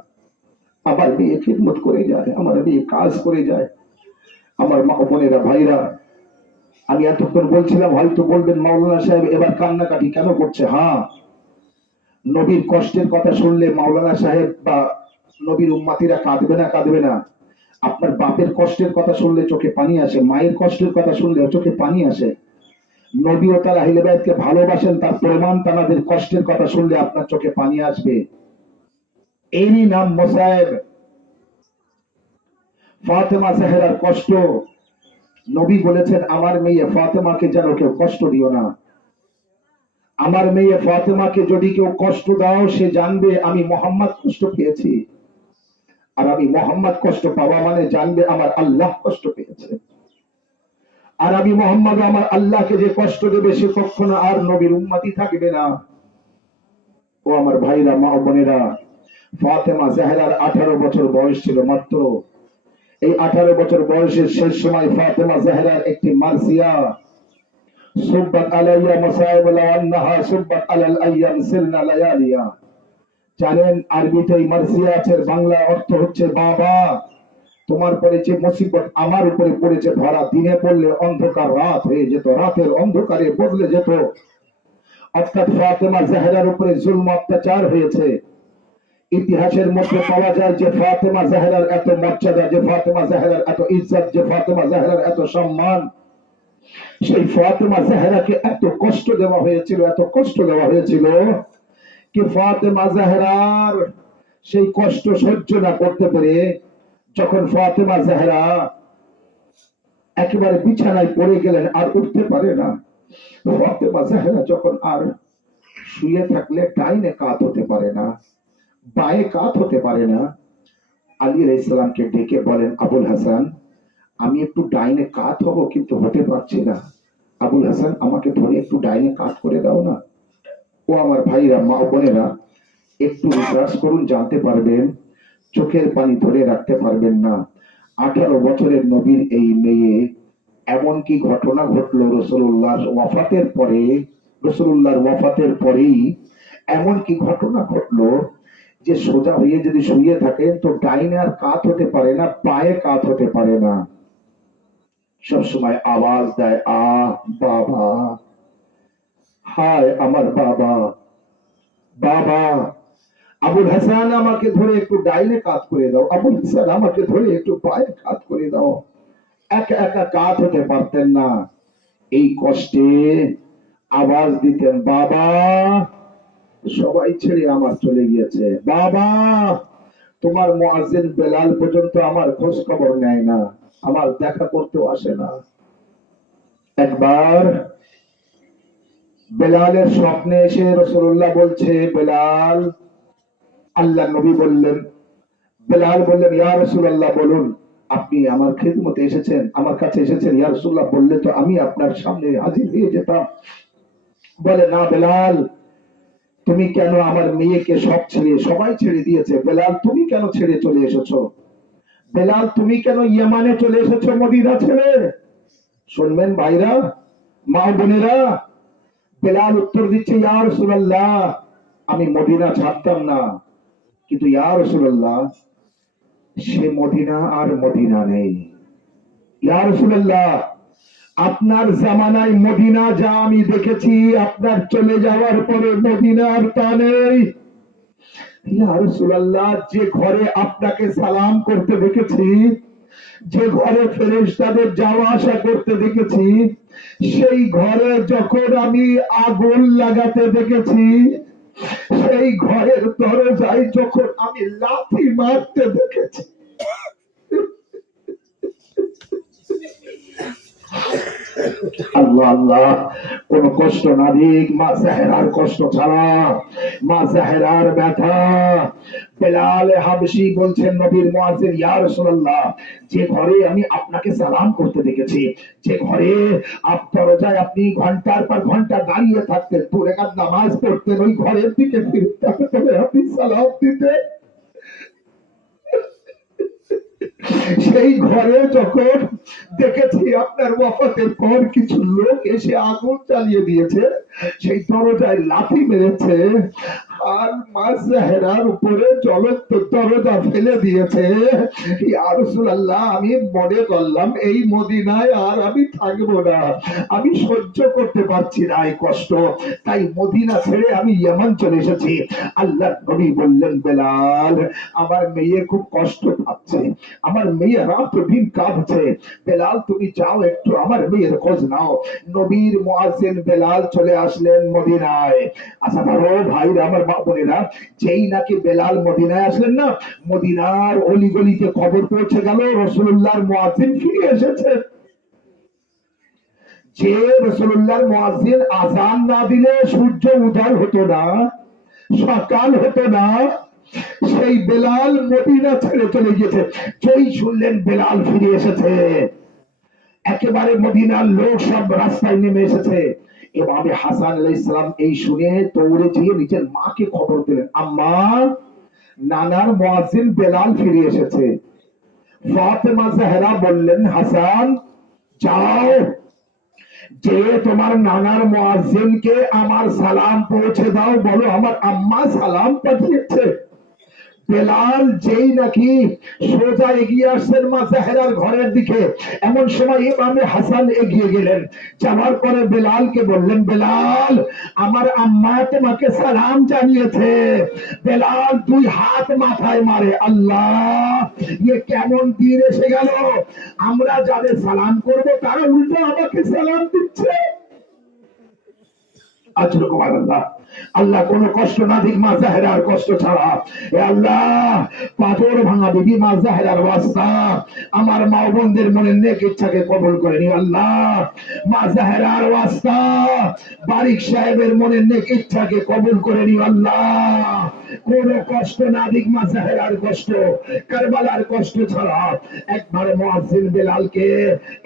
আমার মেয়ে খিদমত করে যায়, আমার মেয়ে কাজ করে যায়। আমার মা বোনেরা, ভাইরা, আমি এতক্ষণ বলছিলাম, হয়তো বলবেন মাওলানা সাহেব এবার কান্নাকাটি কেন করছে? হ্যাঁ, নবীর কষ্টের কথা শুনলে মাওলানা সাহেব বা নবীর উম্মাতিরা কাঁদবে না? কাঁদবে না? আপনার বাপের কষ্টের কথা শুনলে চোখে পানি আসে, মায়ের কষ্টের কথা শুনলে চোখে পানি আসে। নবী ও তার আহলে বাইতকে ভালোবাসেন, তার প্রমাণ তাদের কষ্টের কথা শুনলে আপনার চোখে পানি আসবে। এরই নাম মোসায়েব। ফাতেমা জাহরার কষ্ট, নবী বলেছেন, আমার মেয়ে ফাতেমাকে যেন কেউ কষ্ট দিও না, আমার মেয়ে ফাতেমাকে যদি কেউ কষ্ট দাও, সে জানবে আমি মোহাম্মদ কষ্ট পেয়েছি, আর আমি মোহাম্মদ কষ্ট পাওয়া মানে জানবে আমার আল্লাহ কষ্ট পেয়েছে, আর আমি মোহাম্মদ আমার আল্লাহকে যে কষ্ট দেবে সে কখনো আর নবীর উম্মতি থাকবে না। ও আমার ভাইরা, মা বোনেরা, ফাতেমা জাহরার 18 বছর বয়স ছিল মাত্র। এই 18 বছর বয়সের শেষ সময় ফাতেমা জাহরার একটি মার্সিয়া, সুব্বাত আলাইয়া মাসাইব লাউ আন্নাহা সুব্বাত আলাল আইয়াম সিরনা লায়ালিয়া। জানেন আরবিতে এই মার্সিয়াতের বাংলা অর্থ হচ্ছে, বাবা, তোমার পরে যে মুসিবত আমার উপরে পড়েছে ভরা, দিনে পড়লে অন্ধকার রাত হয়ে যেত, রাতের অন্ধকারে বদলে যেত। অর্থাৎ ফাতেমা জাহরার উপরে জুলম অত্যাচার হয়েছে। ইতিহাসের মধ্যে পাওয়া যায় যে ফাতেমা জাহরার এত মর্যাদা, যে ফাতেমা জাহরার এত ইজ্জত, যে ফাতেমা জাহরার এত সম্মান, সেই ফাতেমা জাহরাকে এত কষ্ট দেওয়া হয়েছিল, এত কষ্ট দেওয়া হয়েছিল, কি ফাতেমা জাহরার সেই কষ্ট সহ্য না করতে পেরে যখন ফাতেমা জাহরা একেবারে বিছানায় পড়ে গেলেন, আর উঠতে পারে না, ফাতেমা জাহরা যখন আর শুয়ে থাকলে ডাইনে কাত হতে পারে না, বায়ে কাত হতে পারে না, আলী আলাইহিস সালামকে ডেকে বলেন, আবুল হাসান, আমি একটু ডাইনে কাত হব কিন্তু হতে পারছি না, আবুল হাসান আমাকে ধরে একটু ডাইনে কাত করে দাও না। ও আমার ভাইরা, মা বোনেরা, একটু রিসার্চ করুন, জানতে পারবেন, চোখের পানি ধরে রাখতে পারবেন না। 18 বছরের নবীর এই মেয়ে, এমন কি ঘটনা ঘটলো রাসূলুল্লাহর ওয়াফাতের পরে, রাসূলুল্লাহর ওয়াফাতের পরেই এমন কি ঘটনা ঘটলো যে সোজা হয়ে যদি শুয়ে থাকে তো ডাইনে আর কাত হতে পারে না, পায়ে কাত হতে পারে না, সবসময় আওয়াজ দেয়, আ বাবা, হায় আমার বাবা, বাবা। আবুল হাসান আমাকে ধরে একটু ডাইনে কাত করে দাও, আবুল হাসান আমাকে ধরে একটু বায়ে কাত করে দাও। একা একা কাত হতে পারতেন না, এই কষ্টে আওয়াজ দিতেন, বাবা। সবাই ছেড়ে আমার চলে গিয়েছে, বাবা। তোমার মুয়াজ্জিন বেলাল পর্যন্ত আমার খোঁজ খবর নেয় না, আমার দেখা করতেও আসে না। একবার বেলালের স্বপ্নে এসে রাসূলুল্লাহ বলছে, বেলাল। আল্লাহ নবী বললেন, বেলাল বললেন, ইয়া রাসূলুল্লাহ বলুন, আপনি আমার খিদমতে এসেছেন, আমার কাছে এসেছেন। ইয়া রাসূলুল্লাহ বললে তো আমি আপনার সামনে হাজির হয়ে যেতাম। বলে, না বেলাল, তুমি কেন আমার মেয়েকে সব ছেড়ে, সবাই ছেড়ে দিয়েছে, বেলাল তুমি কেন ছেড়ে চলে এসেছো? বেলাল তুমি কেন ইয়ামানে চলে এসেছো মদিনা ছেড়ে? শুনবেন ভাইরা, মা বোনেরা, বেলাল উত্তর দিচ্ছে, ইয়া রাসূলুল্লাহ, আমি মদিনা ছাড়তাম না, কিন্তু ইয়া রাসূলুল্লাহ, সে মদিনা আর মদিনা নেই। ইয়া রাসূলুল্লাহ, আপনার জামানায় মদিনা যা আমি দেখেছি, আপনার চলে যাওয়ার পরে মদিনার তা নেই। ইয়া রাসূলুল্লাহ, যে ঘরে আপনাকে সালাম করতে দেখেছি, যে ঘরে ফেরেশতাদের যাওয়া আসা করতে দেখেছি, সেই ঘরে যখন আমি আগুন লাগাতে দেখেছি, সেই ঘরের দরজায় যখন আমি লাথি মারতে দেখেছি, আল্লাহ আল্লাহ, কোন কষ্ট না দিক মা জাহেরার কষ্ট ছাড়া, মা জাহেরার ব্যথা। বেলাল হাবশী বলছেন নবীর মুয়াজ্জিন, ইয়া রাসূলুল্লাহ, যে ঘরে আমি আপনাকে সালাম করতে দেখেছি, যে ঘরে দরজায় আপনি ঘন্টার পর ঘন্টা দাঁড়িয়ে থাকতেন, দু রাকাত নামাজ পড়তেন, ওই ঘরের দিকে ফিরে আপনি সালাম দিতেন, সেই ঘরে যখন দেখেছি আপনার ওয়াফাতের পর কিছু লোক এসে আগুন চালিয়ে দিয়েছে, সেই দরজায় লাথি মেরেছে, আর মা জাহেরার উপরে জ্বলন্ত দরজা ফেলে দিয়েছে। ইয়া রাসূলুল্লাহ, আমি মনে করলাম এই মদিনায় আর আমি থাকবো না, আমি সহ্য করতে পারছি না এই কষ্ট, তাই মদিনা ছেড়ে আমি ইয়ামান চলে এসেছি। আল্লাহর নবী বললেন, বেলাল, আমার মেয়ে খুব কষ্ট পাচ্ছে, আমার মেয়ে রাত দিন কাঁদছে, বেলাল তুমি যাও একটু আমার মেয়ের খোঁজ নাও। নবীর মুয়াজ্জিন বেলাল চলে আসলেন মদিনায়। আচ্ছা বড় ভাইরা, আমার মা বোনেরা, যেই নাকি বেলাল মদিনায় আসলেন না, মদিনার অলিগলিতে খবর পৌঁছে গেল রাসূলুল্লাহর মুয়াজ্জিন ফিরে এসেছে। যে রাসূলুল্লাহর মুয়াজ্জিন আযান না দিলে সূর্য উদয় হতো না, সকাল হতো না, সেই বেলাল মদিনা ছেড়ে চলে গিয়েছে। যেই শুনলেন বেলাল ফিরে এসেছে, একেবারে মদিনার লোক সব রাস্তায় নেমে এসেছে। ইমাম হাসান আলাইহিস সালাম এই শুনে দৌড়ে গিয়ে নিজের মাকে খবর দিলেন, আম্মা, নানার মুয়াজ্জিন বেলাল ফিরে এসেছে। ফাতেমা জাহরা বললেন, হাসান যাও, যে তোমার নানার মুয়াজ্জিনকে আমার সালাম পৌঁছে দাও, বলো আমার আম্মা সালাম পাঠিয়েছে। বেলাল যেই নাকি সোজা এগিয়ে আসছেন মা জাহেরার ঘরের দিকে, এমন সময় ইমামে হাসান এগিয়ে গেলেন, যাওয়ার পরে বেলালকে বললেন, বেলাল, আমার আম্মা তোমাকে সালাম জানিয়েছে। বেলাল দুই হাত মাথায় মারে, আল্লাহ, ইয়ে কেমন দিন এসে গেল, আমরা যাদের সালাম করব তারা উল্টো আমাকে সালাম দিচ্ছে। আল্লাহ আল্লাহ কোন কষ্ট না দিক মা জাহেরার কষ্ট ছাড়া। এ আল্লাহ, পাথর ভাঙা বিবি মা জাহেরার ওয়াস্তা আমার মা বোনদের মনের নেক ইচ্ছাকে কবুল করে নি। আল্লাহ, মা জাহেরার ওয়াস্তা বারিক সাহেবের মনের নেক ইচ্ছাকে কবুল করে নি। আল্লাহ, কোন কষ্ট না দিক মা জাহেরার কষ্ট, কারবালার কষ্ট ছাড়া। একবার মুয়াজ্জিন বেলালকে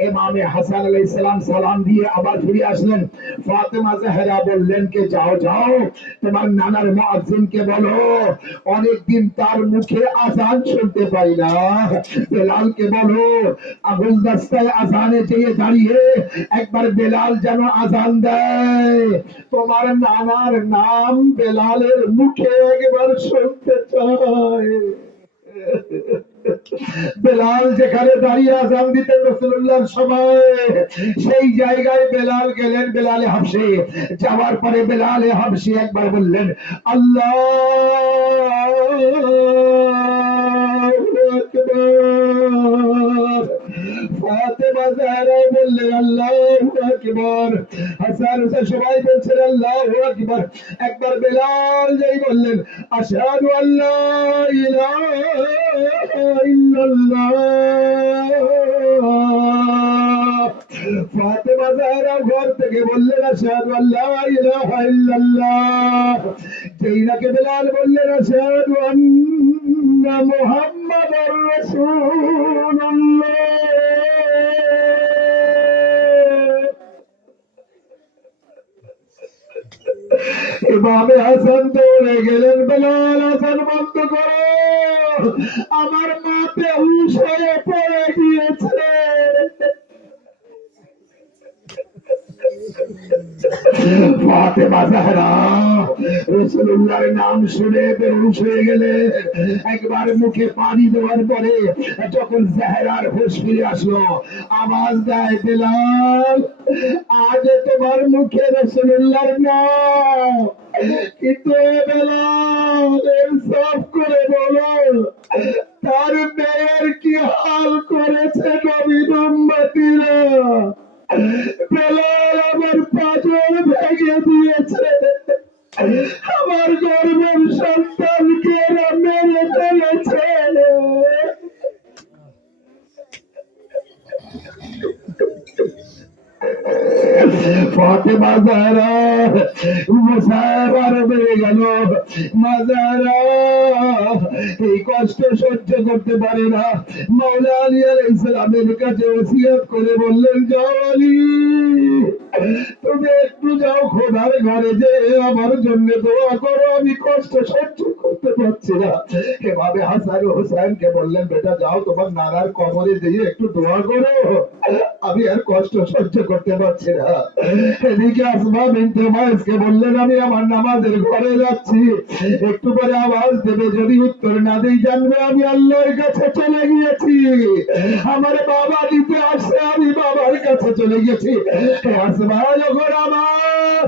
ইমামে হাসান আলাইহিস সালাম সালাম দিয়ে আবার ফিরে আসলেন। ফাতেমা জাহরা বললেন, কে যাও যাও, তোমার নানার মুয়াজ্জিনকে বলো, অনেকদিন তার মুখে আযান শুনতে পাই না। বেলালকে বলো, আবুল দাস্তায় আযানে যেয়ে দাঁড়িয়ে একবার বেলাল যেন আযান দেয়, তোমার নানার নাম বেলালের মুখে একবার শুনতে চায়। বেলাল যেখানে দাঁড়িয়ে আজান দিতেন রাসূলুল্লাহর সময়, সেই জায়গায় বেলাল গেলেন। বেলালে হাবশি যাওয়ার পরে বেলালে হাবশি একবার বললেন আল্লাহু আকবার। ফাতেমা জাহরা বললেন আল্লাহু আকবার। হাসান হোসেন সবাই বলছেন আল্লাহু আকবার। একবার বেলাল যেই বললেন আশহাদু আল্লা ইলাহা ইল্লাল্লাহ, ফাতেমা জাহরা ঘর থেকে বললেন আশহাদু আল্লা ইলাহা ইল্লাল্লাহ। যেই নাকি বেলাল বললেন আশহাদু আন্না মুহাম্মাদার রাসূলুল্লাহ, ইমামে হাসান দৌড়ে গেলেন, বেলাল হাসান বন্ধ করো, আমার মা বেহুশ হয়ে পড়ে গিয়েছে। ফাতেমা জাহরা রাসূলুল্লাহর নাম শুনে বেহুশ হয়ে গেলেন। একবার মুখে পানি দেওয়ার পরে যখন জাহরার হুঁশ ফিরে আসলো, আওয়াজ দেয় বেলাল, আজ তোমার মুখে রাসূলুল্লাহর নাম, কিন্তু বেলাল ইনসাফ করে বলো তার মেয়ের কি হাল করেছে নবীর উম্মতিরা। বেলাল আমার পাঁজর ভেঙে দিয়েছে, আমার গর্ভের সন্তানকে এরা মেরে ফেলেছে। ফাতেমা জাহরা মুসাফার বেড়ে গেল। মা জাহরা এই কষ্ট সহ্য করতে পারে না। মাওলা আলী আলাইহিস সালামের কাছে ওসিয়ত করে বললেন, যাও আলী, তুমি একটু যাও খোদার ঘরে যে আমার জন্য দোয়া করো, আমি কষ্ট সহ্য করতে পারছি না। এভাবে হাসান ও হোসেনকে বললেন, বেটা যাও তোমার নানার কবরে দিয়ে একটু দোয়া করো, আমি আর কষ্ট সহ্য করতে পারছি না। এদিকে আসমা বিনতে উমাইসকে বললেন, আমি আমার নামাজের ঘরে যাচ্ছি, একটু পরে আওয়াজ দেবে, যদি উত্তর না দেই জানবে আমি আল্লাহর কাছে চলে গিয়েছি, আমার বাবা দিতে আসছে, আমি বাবার কাছে চলে গেছি। আসমা যখন আমার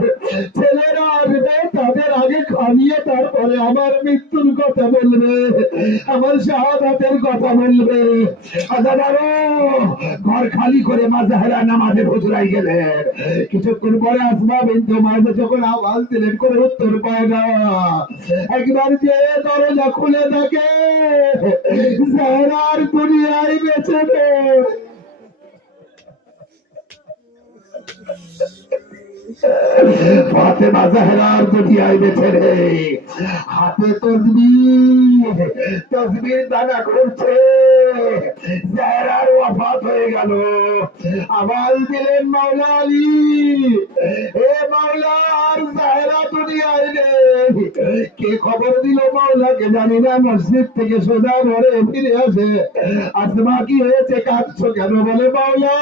ছেলেরা আসবে তাদের আগে খাইয়ে তারপরে আমার মৃত্যুর কথা বলবে, আমার শাহাদাতের কথা বলবে। ঘর খালি করে মা জাহরা নামাজের হুজরায় গেলেন। কিছুক্ষণ পরে আসমা বিনতে উমাইস যখন আওয়াজ দিলেন, করে উত্তর পায় না, একবার যে দরজা খুলে দেখে জাহরার দুনিয়ায় বেঁচে নেই। ফাতেমা জাহরার দুনিয়ায় বেঁচে নেই। হাতে তসবিহ, তসবির দানা করছে, জাহরার ওয়াফাত হয়ে গেল। আওয়াজ দিলেন মাওলা আলী, এ মাওলা আর জাহরা দুনিয়ায় নেই। কে খবর দিল মাওলাকে জানি না, মসজিদ থেকে সোজা ঘরে ফিরে আসে। আসমা কি হয়েছে, কাঁদছো কেন? বলে মাওলা,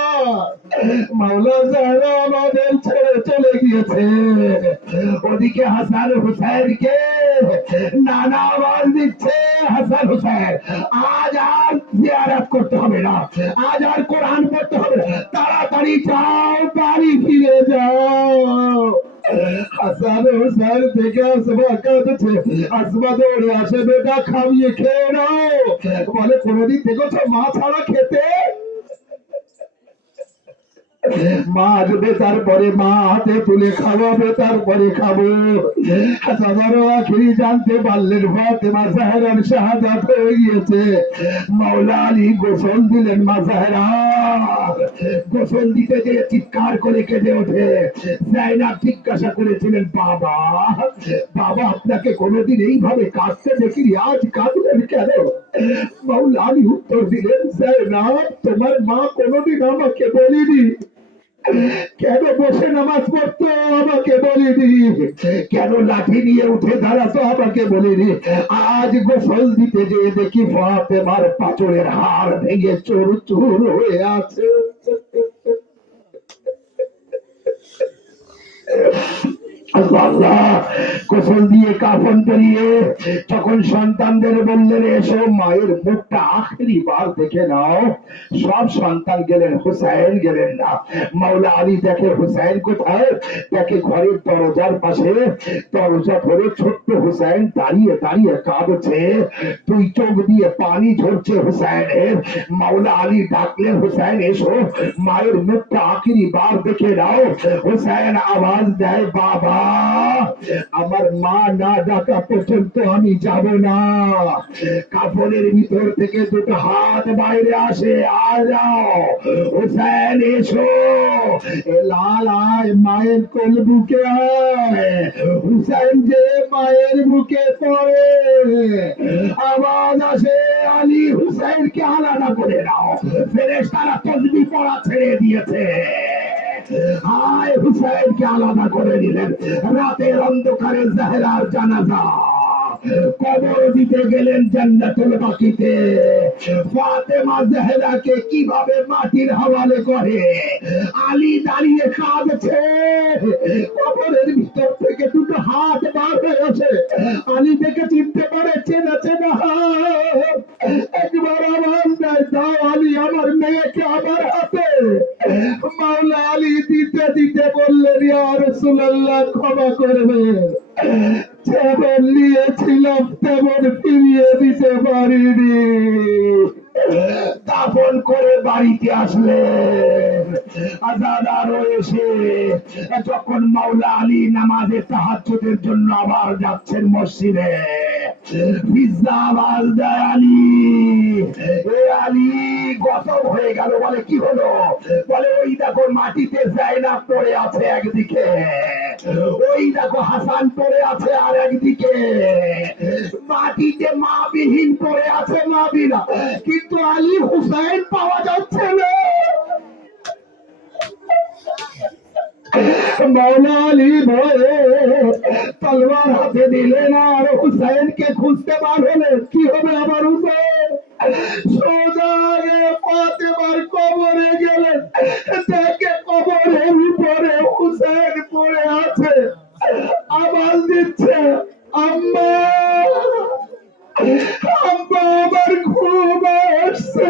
মাওলা জাহরা আমাদের ছেড়ে চলে গিয়েছে। ওদিকে হাসান হুসাইনকে নানা আওয়াজ দিচ্ছে, হাসান হুসাইন আজ আর জিয়ারত করতে হবে না, আজ আর কোরআন পড়তে হবে না, তাড়াতাড়ি যাও, বাড়ি ফিরে যাও। হাসান হুসাইন থেকে আসমা কাঁদছে। আসমা দৌড়ে আসে, বেটা খাইয়ে খেয়ে নাও। বলে কোনদিন দেখেছো মা ছাড়া খেতে? মা আসবে, তারপরে মা হাতে তুলে খাওয়াবে, তারপরে খাবো। হাজারো আখিরি জানতে পারলেন ফাতেমা জাহরার শাহাদাত হয়ে গিয়েছে। মাওলা আলী গোসল দিলেন মা জাহরা। গোসল দিতে যে চিৎকার করে কেঁদে ওঠে। জাইনাব জিজ্ঞাসা করেছিলেন, বাবা বাবা আপনাকে কোনোদিন এইভাবে কাঁদতে দেখিনি, আজ কাঁদলেন কেন? মাওলা আলী উত্তর দিলেন, জাইনাব তোমার মা কোনোদিন আমাকে বলিনি, কেন বসে নামাজ পড়তো আমাকে বলিনি, কেন লাঠি নিয়ে উঠে দাঁড়াতো আমাকে বলিনি। আজ গোসল দিতে যে দেখি ফাতেমার পাঁচরের হাড় ভেঙে চুর চুর হয়ে আছে। আল্লাহ গোসল দিয়ে কাফন পরিয়ে যখন সন্তানদের বললেন এসো মায়ের মুখটা আখেরি বার দেখে নাও, সব সন্তান গেলেন, হুসাইন গেলেন না। মাওলা আলী দেখে হুসাইন কোথায়, দেখে ঘরের দরজার পাশে, দরজা ধরে ছোট্ট হুসাইন দাঁড়িয়ে দাঁড়িয়ে কাঁদছে, দুই চোখ দিয়ে পানি ঝরছে হুসাইনের। মাওলা আলী ডাকলেন হুসাইন এসো মায়ের মুখটা আখেরি বার দেখে নাও। হুসাইন আওয়াজ দেয় বাবা আমার মা না ডাকা পর্যন্ত আমি যাব না। কাপড়ের ভিতর থেকে দুটো হাত বাইরে আসে, আ যাও হুসাইন এসো, লাল আয় মায়ের কোল বুকে আয়। হুসাইন যে মায়ের বুকে পড়ে আওয়াজ আসে আলী হুসাইনকে আলাদা করে নাও। ফেরেশতারা তাসবিহ পড়া ছেড়ে দিয়েছে, আয় হুসাইনকে আলাদা করে দিলেন। রাতের অন্ধকারে জাহেরার জানাজা কবর দিতে গেলেন জান্নাতুল বাকিতে। ফাতেমা জাহেরাকে কিভাবে মাটির হাওয়ালে করে, আলী দাঁড়িয়ে কাঁদছে, কবরের ভিতর থেকে দুটো হাত বার হয়ে আসে, আলী থেকে চিনতে পারে চেনা চেনা হাত। একবার আওয়াজ দেয় দাও আলী আমার মেয়েকে আমার হাতে। মাওলা আলী দিতে দিতে বললেন ইয়া রাসূলুল্লাহ ক্ষমা করবেন, যেমন নিয়েছিলাম তেমন ফিরিয়ে দিতে পারিনি। দাফন করে বাড়িতে আসলেন। আজান আরো এসে যখন মাওলা আলী নামাজে তাহাজ্জুদের জন্য আবার যাচ্ছেন মসজিদে, ফিজ্জা আওয়াজ দেয় আলী, এ আলী গতম হয়ে গেল। বলে কি হলো? বলে ওই দেখো মাটিতে যায়নাব পড়ে আছে একদিকে, ওই দেখো হাসান পড়ে আছে আর একদিকে, মাটিতে মা বিহীন পড়ে আছে নাবিরা, কিন্তু আলী হুসাইন পাওয়া যাচ্ছে না। মাওলা আলী ভয়ে তলোয়ার হাতে দিলেন আর হুসাইনকে খুঁজতে বার হলেন। কি হবে আবার হুসাইন? সোজা আগে ফাতেমার কবরে গেলেন, দেখে কবরের উপরে হুসাইন পড়ে আছে, আওয়াজ দিচ্ছে আম্মা আম্মা আমার ঘুম আসছে।